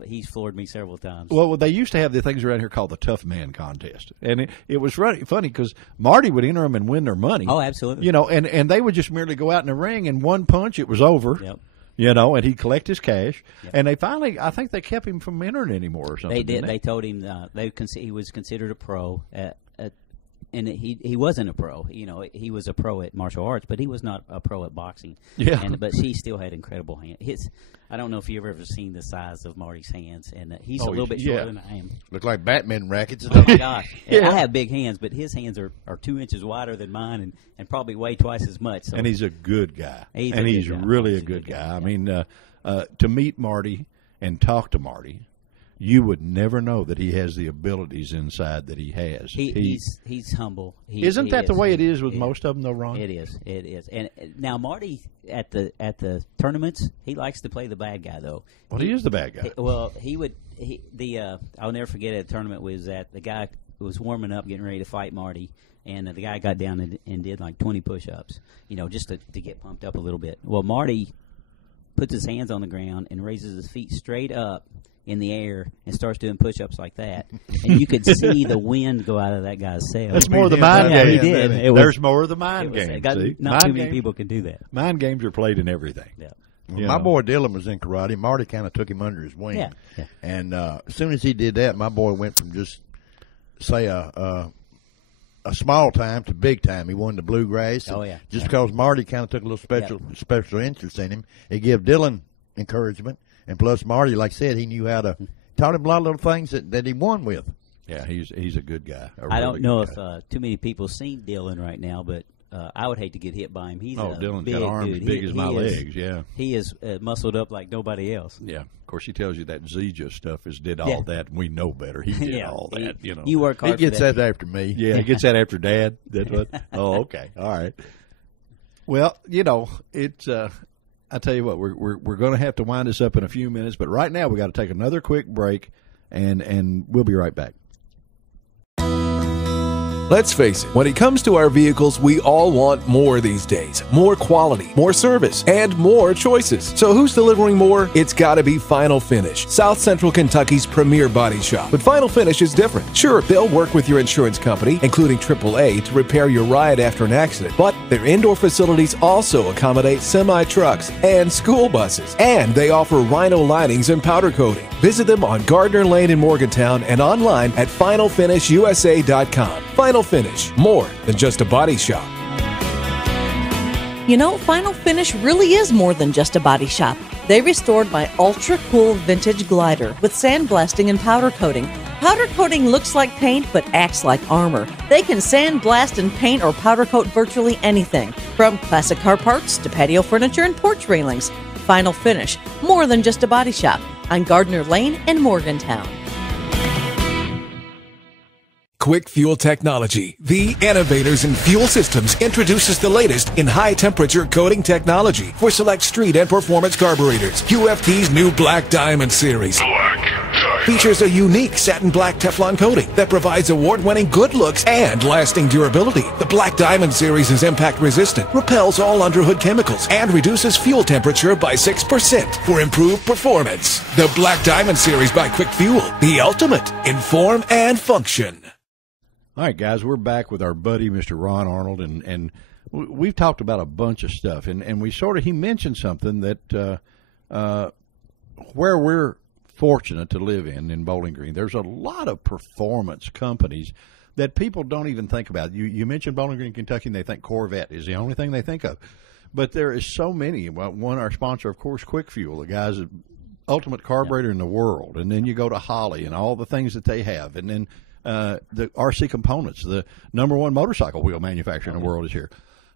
he's floored me several times. Well, they used to have the things around here called the Tough Man Contest, and it was funny because Marty would enter them and win their money. Oh, absolutely. And they would just merely go out in the ring and one punch, it was over. Yep. And he'd collect his cash. Yep. And they finally, I think they kept him from entering anymore or something. They did. They told him he was considered a pro and he wasn't a pro. He was a pro at martial arts, but he was not a pro at boxing. Yeah. But he still had incredible hands. I don't know if you've ever seen the size of Marty's hands, and he's a little bit shorter than I am. Look like Batman rackets. Oh my gosh! I have big hands, but his hands are 2 inches wider than mine, and probably weigh twice as much. So. And he's a good guy. He's really a good guy. I mean, to meet Marty and talk to Marty, you would never know that he has the abilities inside that he has. He's humble. Isn't that the way it is with most of them, though, Ron? It is. And now Marty at the tournaments, he likes to play the bad guy, though. Well, he is the bad guy. I'll never forget a tournament was at the guy was warming up, getting ready to fight Marty, and the guy got down and did like 20 push-ups, just to get pumped up a little bit. Well, Marty puts his hands on the ground and raises his feet straight up in the air and starts doing push-ups like that, and you could see the wind go out of that guy's sail. That's more of the mind game. He did. There's more of the mind game. Not too many people can do that. Mind games are played in everything. Yeah. Well, my boy Dylan was in karate. Marty kind of took him under his wing. Yeah. And as soon as he did that, my boy went from just, say, a small time to big time. He won the bluegrass. Oh, yeah. Just because Marty kind of took a little special interest in him, it gave Dylan encouragement. And plus, Marty, like I said, he knew how to taught him a lot of little things that he won with. Yeah, he's a good guy. I don't know if too many people seen Dylan right now, but I would hate to get hit by him. Dylan's big got arms dude. as big as my legs. Yeah, he is muscled up like nobody else. Yeah, of course he tells you that Zija stuff did all that, and we know better. He did all that. You work hard. He gets that after me. Yeah, he gets that after Dad. That's what. Oh, okay, all right. Well, it's. I tell you what, we're going to have to wind this up in a few minutes, but right now we got to take another quick break, and we'll be right back. Let's face it, when it comes to our vehicles, we all want more these days. More quality, more service, and more choices. So who's delivering more? It's gotta be Final Finish, South Central Kentucky's premier body shop. But Final Finish is different. Sure, they'll work with your insurance company, including AAA, to repair your ride after an accident. But their indoor facilities also accommodate semi-trucks and school buses. And they offer Rhino linings and powder coating. Visit them on Gardner Lane in Morgantown and online at finalfinishusa.com. Final Finish, more than just a body shop. You know, Final Finish really is more than just a body shop. They restored my ultra-cool vintage glider with sandblasting and powder coating. Powder coating looks like paint but acts like armor. They can sandblast and paint or powder coat virtually anything, from classic car parts to patio furniture and porch railings. Final Finish, more than just a body shop, on Gardner Lane in Morgantown. Quick Fuel Technology, the innovators in fuel systems, introduces the latest in high-temperature coating technology for select street and performance carburetors. QFT's new Black Diamond series features a unique satin black Teflon coating that provides award-winning good looks and lasting durability. The Black Diamond series is impact-resistant, repels all underhood chemicals, and reduces fuel temperature by 6% for improved performance. The Black Diamond series by Quick Fuel, the ultimate in form and function. All right, guys, we're back with our buddy, Mr. Ron Arnold, and we've talked about a bunch of stuff, and we he mentioned something that where we're fortunate to live in Bowling Green, there's a lot of performance companies that people don't even think about. You mentioned Bowling Green, Kentucky, and they think Corvette is the only thing they think of. But there is so many. One, our sponsor, of course, Quick Fuel, the guys at ultimate carburetor in the world. And then you go to Holly and all the things that they have. And then the RC Components, the number one motorcycle wheel manufacturer in the world, is here.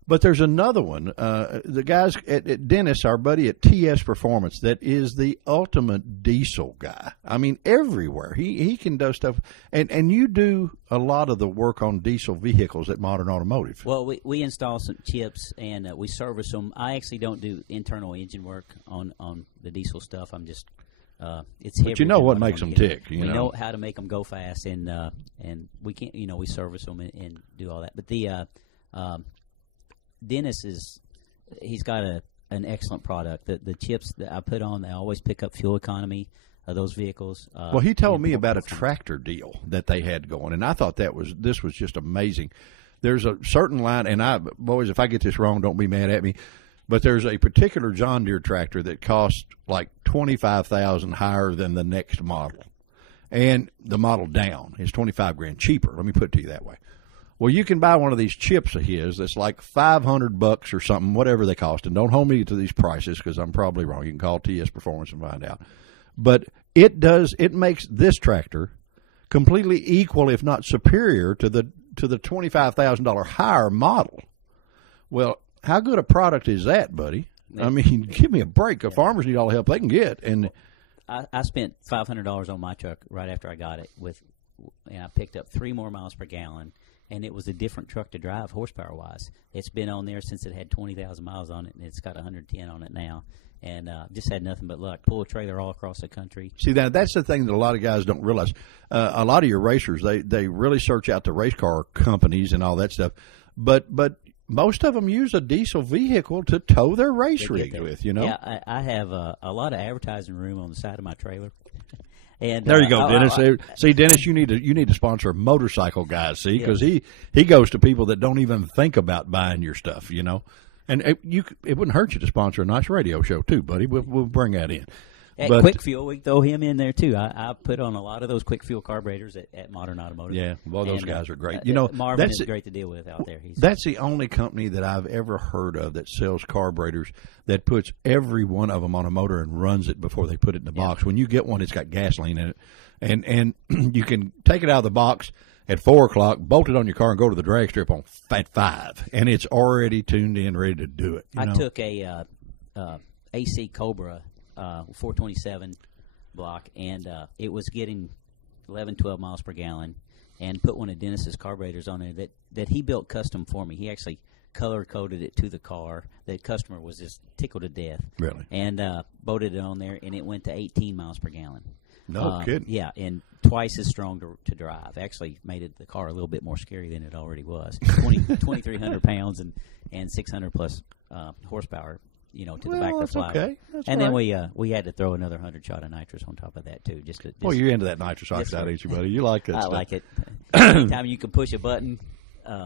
But there's another one. The guys at Dennis, our buddy at TS Performance, that is the ultimate diesel guy. I mean, everywhere. He can do stuff. And you do a lot of the work on diesel vehicles at Modern Automotive. Well, we install some chips, and we service them. I actually don't do internal engine work on the diesel stuff. I'm just it's heavy. But you know what makes them tick. We know how to make them go fast, and we can't. We service them and do all that. But the Dennis he's got an excellent product. The chips that I put on, they always pick up fuel economy of those vehicles. Well, he told me about a tractor deal that they had going, and I thought this was just amazing. There's a certain line, and boys, if I get this wrong, don't be mad at me, but there's a particular John Deere tractor that costs like $25,000 higher than the next model, and the model down is $25,000 cheaper. Let me put it to you that way. Well, you can buy one of these chips of his that's like $500 or something, whatever they cost. And don't hold me to these prices because I'm probably wrong. You can call TS Performance and find out. But it makes this tractor completely equal, if not superior, to the $25,000 higher model. Well, how good a product is that, buddy? I mean, give me a break. The farmers need all the help they can get. And I spent $500 on my truck right after I got it, and I picked up 3 more miles per gallon. And it was a different truck to drive horsepower-wise. It's been on there since it had 20,000 miles on it, and it's got 110 on it now. And just had nothing but luck. Pull a trailer all across the country. See, that's the thing that a lot of guys don't realize. A lot of your racers, they really search out the race car companies and all that stuff. But most of them use a diesel vehicle to tow their race rigs with, Yeah, I have a lot of advertising room on the side of my trailer. And, there you go, Dennis. See, Dennis, you need to sponsor a motorcycle guy. See, because he goes to people that don't even think about buying your stuff. And it wouldn't hurt you to sponsor a nice radio show too, buddy. We'll bring that in. At Quick Fuel, we throw him in there too. I put on a lot of those Quick Fuel carburetors at Modern Automotive. Yeah, well, those guys are great. Marvin is great to deal with out there. That's the only company that I've ever heard of that sells carburetors that puts every one of them on a motor and runs it before they put it in the box. When you get one, it's got gasoline in it, and you can take it out of the box at 4 o'clock, bolt it on your car, and go to the drag strip at 5, and it's already tuned in, ready to do it. I took a AC Cobra 427 block, and it was getting 11, 12 miles per gallon, and put one of Dennis's carburetors on there that he built custom for me. He actually color-coded it to the car. The customer was just tickled to death. Really? And bolted it on there, and it went to 18 miles per gallon. No kidding. Yeah, and twice as strong to drive. Actually made the car a little bit more scary than it already was. 2,300 pounds and 600 plus horsepower. To the back of the flywheel. Okay. That's and right. then we had to throw another 100 shot of nitrous on top of that too. Well, you're into that nitrous oxide, ain't you, buddy? You like that I stuff. like it. Anytime you can push a button,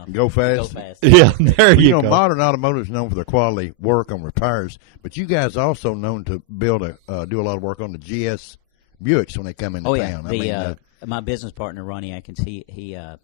Go fast. go fast. Yeah, there Well, you go. Modern Automotive is known for their quality work on repairs, but you guys are also known to do a lot of work on the GS Buicks when they come into Oh yeah, town. my business partner Ronnie Atkins, he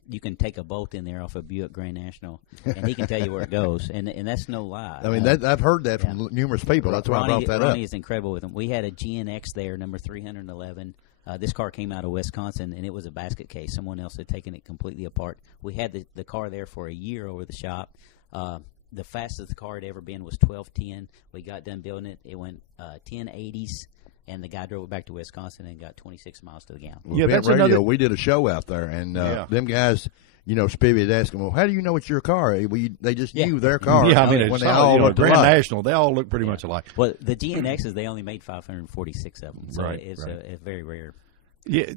you can take a bolt in there off of Buick Grand National, and he can tell you where it goes, and that's no lie. I've heard that from numerous people. That's why I brought that Ronnie up. is incredible with them. We had a GNX there, number 311. This car came out of Wisconsin, and it was a basket case. Someone else had taken it completely apart. We had the car there for a year over the shop. The fastest the car had ever been was 12:10. We got done building it. It went 1080s. And the guy drove it back to Wisconsin and got 26 miles to the gallon. Well, Yeah, Vent that's Radio, another- we did a show out there, and them guys, Spivey had asked them, well, how do you know it's your car? They just knew their car. Yeah, I mean, when it's they all looked Grand alike. National, they all look pretty much alike. Well, the GNXs, they only made 546 of them, so Right, it's very rare. Yeah,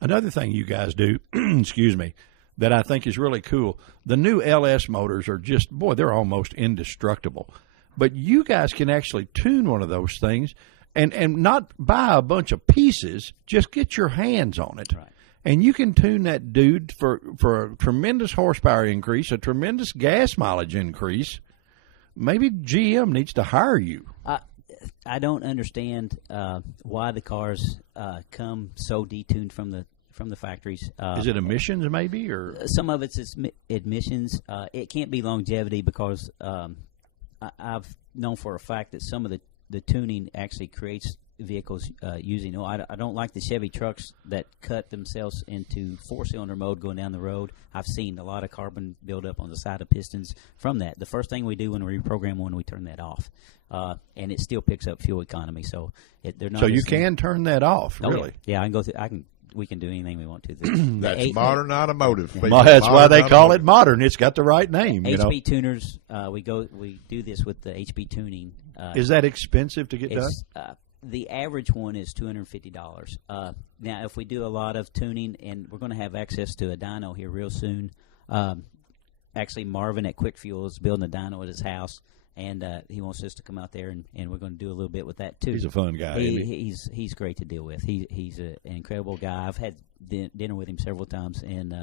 another thing you guys do, excuse me, that I think is really cool. The new LS motors are just, they're almost indestructible. But you guys can actually tune one of those things and not buy a bunch of pieces, just get your hands on it. Right. And you can tune that dude for a tremendous horsepower increase, a tremendous gas mileage increase. Maybe GM needs to hire you. I don't understand why the cars come so detuned from the factories. Is it emissions maybe, or Some of it's emissions. It can't be longevity because I've known for a fact that some of the tuning actually creates vehicles using. I don't like the Chevy trucks that cut themselves into 4-cylinder mode going down the road. I've seen a lot of carbon build up on the side of pistons from that. The first thing we do when we reprogram one, we turn that off, and it still picks up fuel economy. So they're not. so you can turn that off, Oh, really? Yeah, I can go through. We can do anything we want to. That's Modern Automotive. That's why they call it modern. It's got the right name. HB tuners. We do this with the HB tuning. Is that expensive to get done? The average one is $250. Now, if we do a lot of tuning, and we're going to have access to a dyno here real soon. Actually, Marvin at Quick Fuel is building a dyno at his house, and he wants us to come out there, and we're going to do a little bit with that too. He's a fun guy. isn't he? He's great to deal with. He's an incredible guy. I've had dinner with him several times, and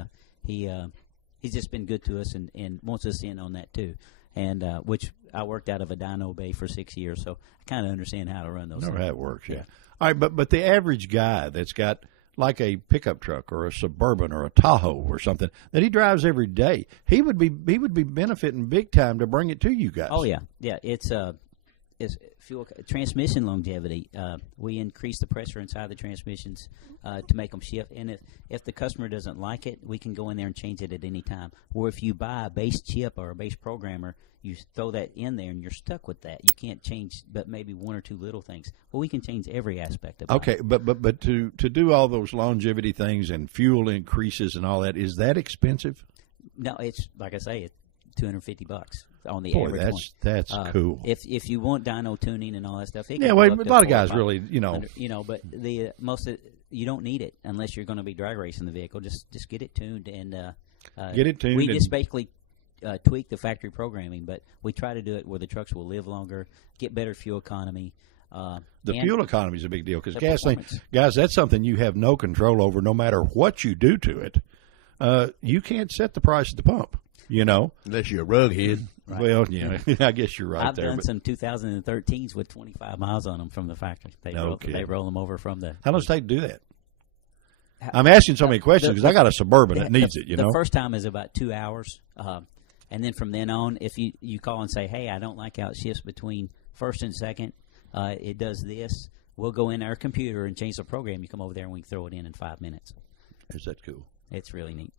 he's just been good to us, and wants us in on that too. And which I worked out of a dyno bay for 6 years, so I kind of understand how to run those. Know things. how it works, yeah. All right, but the average guy that's got like a pickup truck or a Suburban or a Tahoe or something that he drives every day, he would be benefiting big time to bring it to you guys. Oh yeah. It's fuel transmission longevity. We increase the pressure inside the transmissions to make them shift, and if the customer doesn't like it, we can go in there and change it at any time. Or if you buy a base chip or a base programmer, you throw that in there and you're stuck with that. You can't change but maybe one or two little things. Well, we can change every aspect of it. Okay, but to do all those longevity things and fuel increases and all that, is that expensive? No, it's like I say, it's $250 on the Boy, average one. that's cool. If you want dyno tuning and all that stuff, it can Yeah, go well, up a to lot of 4 or guys 5 really, but the most of, you don't need it unless you're going to be drag racing the vehicle. Just get it tuned and get it tuned. We and, just basically tweak the factory programming, but we try to do it where the trucks will live longer, get better fuel economy. The fuel economy is a big deal because the gasoline, performance. guys, that's something you have no control over. No matter what you do to it, you can't set the price at the pump. Unless you're a rug head. Right. Well, yeah, I guess you're right I've there. done But some 2013s with 25 miles on them from the factory. They roll them over from the. how long does it take to do that? I'm asking so many questions because I got a Suburban that needs it. The first time is about 2 hours, and then from then on, if you call and say, "Hey, I don't like how it shifts between first and second, it does this," we'll go in our computer and change the program. You come over there and we can throw it in 5 minutes. Is that cool? It's really neat.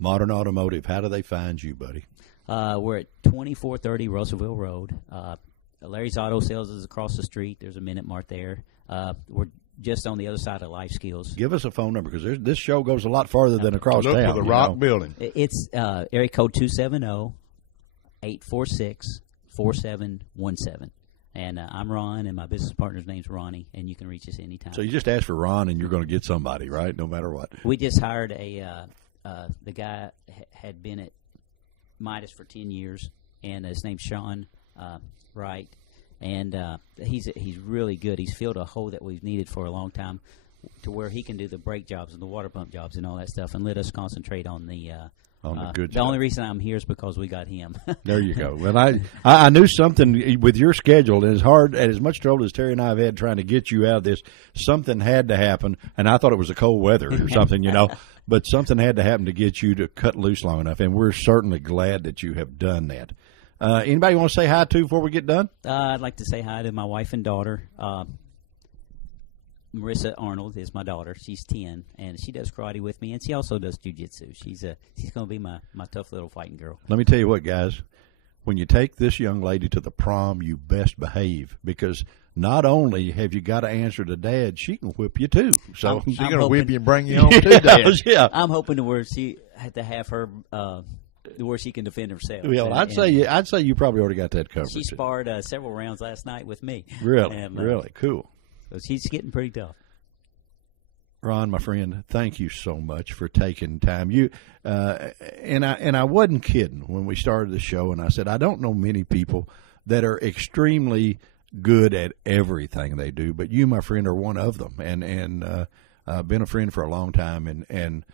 Modern Automotive. How do they find you, buddy? We're at 2430 Russellville Road. Larry's Auto Sales is across the street. There's a Minute Mart there. We're just on the other side of Life Skills. Give us a phone number because this show goes a lot farther than across Look town. for the Rock Building. It's area code 270-846-4717. And I'm Ron, and my business partner's name's Ronnie, and you can reach us anytime. So you just ask for Ron, and you're going to get somebody, right? No matter what. We just hired the guy had been at Midas for 10 years, and his name's Sean Wright, and he's really good. He's filled a hole that we've needed for a long time, to where he can do the brake jobs and the water pump jobs and all that stuff, and let us concentrate on the good stuff. The only reason I'm here is because we got him. There you go. Well, I knew something with your schedule, and as much trouble as Terry and I have had trying to get you out of this, something had to happen, and I thought it was the cold weather or something, but something had to happen to get you to cut loose long enough, and we're certainly glad that you have done that. Anybody want to say hi to before we get done? I'd like to say hi to my wife and daughter. Marissa Arnold is my daughter. She's 10, and she does karate with me, and she also does jiu-jitsu. She's going to be my tough little fighting girl. Let me tell you what, guys. When you take this young lady to the prom, you best behave, because not only have you got to answer to Dad, she can whip you too. So she's going to whip you and bring you home too, Dad. Yeah. I'm hoping to where she had to have her where she can defend herself. Well, I'd say you probably already got that covered. She sparred several rounds last night with me. Really, and, really cool. So she's getting pretty tough. Ron, my friend, thank you so much for taking time. You and I wasn't kidding when we started the show, and I said I don't know many people that are extremely good at everything they do, but you, my friend, are one of them, and been a friend for a long time, and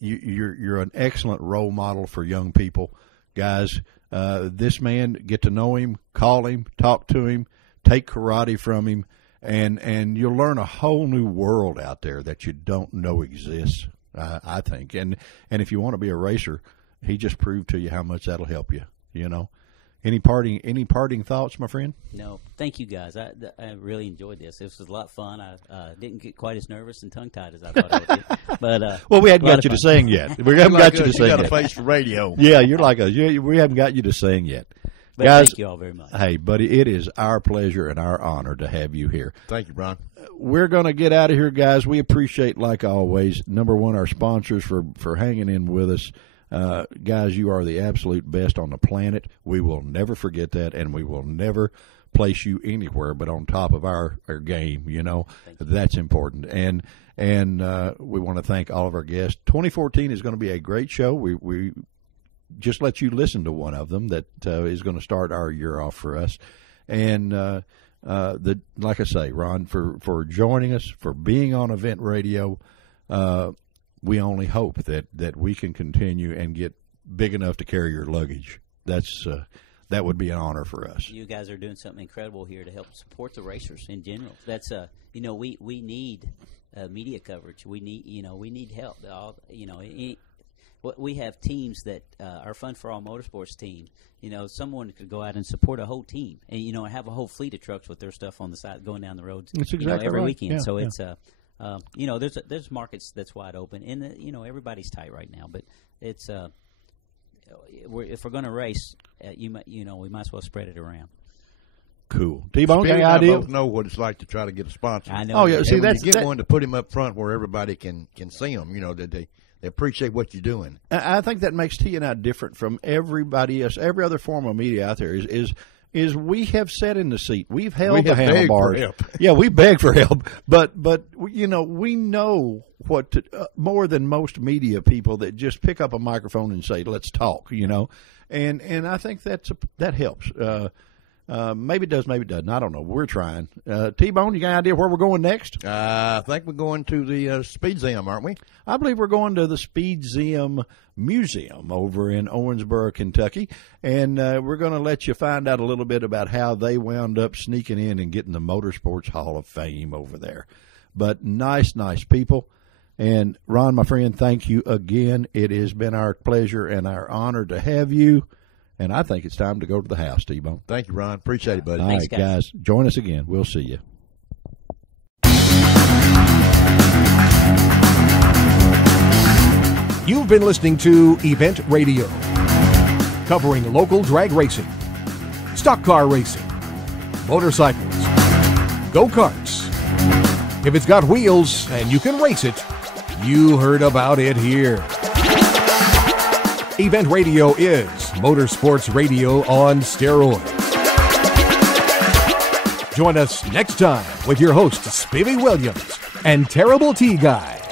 you're an excellent role model for young people, guys. This man, get to know him, call him, talk to him, take karate from him. And you'll learn a whole new world out there that you don't know exists, I think. And if you want to be a racer, he just proved to you how much that'll help you, Any parting thoughts, my friend? No. Thank you, guys. I really enjoyed this. This was a lot of fun. I didn't get quite as nervous and tongue-tied as I thought I would get. But, well, we hadn't got you to sing yet. We haven't got you to sing yet. You got a face for radio. Yeah, you're like we haven't got you to sing yet. But guys, thank you all very much. Hey, buddy, it is our pleasure and our honor to have you here. Thank you, Ron. We're going to get out of here, guys. We appreciate, like always, number one, our sponsors for hanging in with us. Guys, you are the absolute best on the planet. We will never forget that, and we will never place you anywhere but on top of our game. That's important. And we want to thank all of our guests. 2014 is going to be a great show. We just let you listen to one of them that is going to start our year off for us. And like I say, Ron, for joining us, for being on Event Radio, we only hope that we can continue and get big enough to carry your luggage. That would be an honor for us. You guys are doing something incredible here to help support the racers in general. That's we need media coverage. We need help. We have teams that our Fun for All Motorsports team. Someone could go out and support a whole team, and have a whole fleet of trucks with their stuff on the side going down the roads. That's exactly every right. weekend. Yeah, so yeah. It's there's markets that's wide open, and everybody's tight right now. But it's if we're going to race, we might as well spread it around. Cool. T-Bone, any I idea? both know what it's like to try to get a sponsor. I know. Oh yeah, see and when that's you get one to put him up front where everybody can see him. That they appreciate what you're doing. I think that makes T and I different from everybody else. Every other form of media out there is we have sat in the seat. We've held the handlebars. Yeah, we beg for help. But we know what to, more than most media people that just pick up a microphone and say, "Let's talk." And I think that helps. Maybe it does, maybe it doesn't. I don't know. We're trying. T-Bone, you got an idea where we're going next? I think we're going to the Speed Museum, aren't we? I believe we're going to the Speed Museum over in Owensboro, Kentucky, and we're going to let you find out a little bit about how they wound up sneaking in and getting the Motorsports Hall of Fame over there. But nice people. And, Ron, my friend, thank you again. It has been our pleasure and our honor to have you. And I think it's time to go to the house, T-Bone. Thank you, Ron. Appreciate it, buddy. All Thanks, right, guys. Join us again. We'll see you. You've been listening to Event Radio, covering local drag racing, stock car racing, motorcycles, go-karts. If it's got wheels and you can race it, you heard about it here. Event Radio is motorsports radio on steroids. Join us next time with your hosts, Spivey Williams and Terrible T Guy.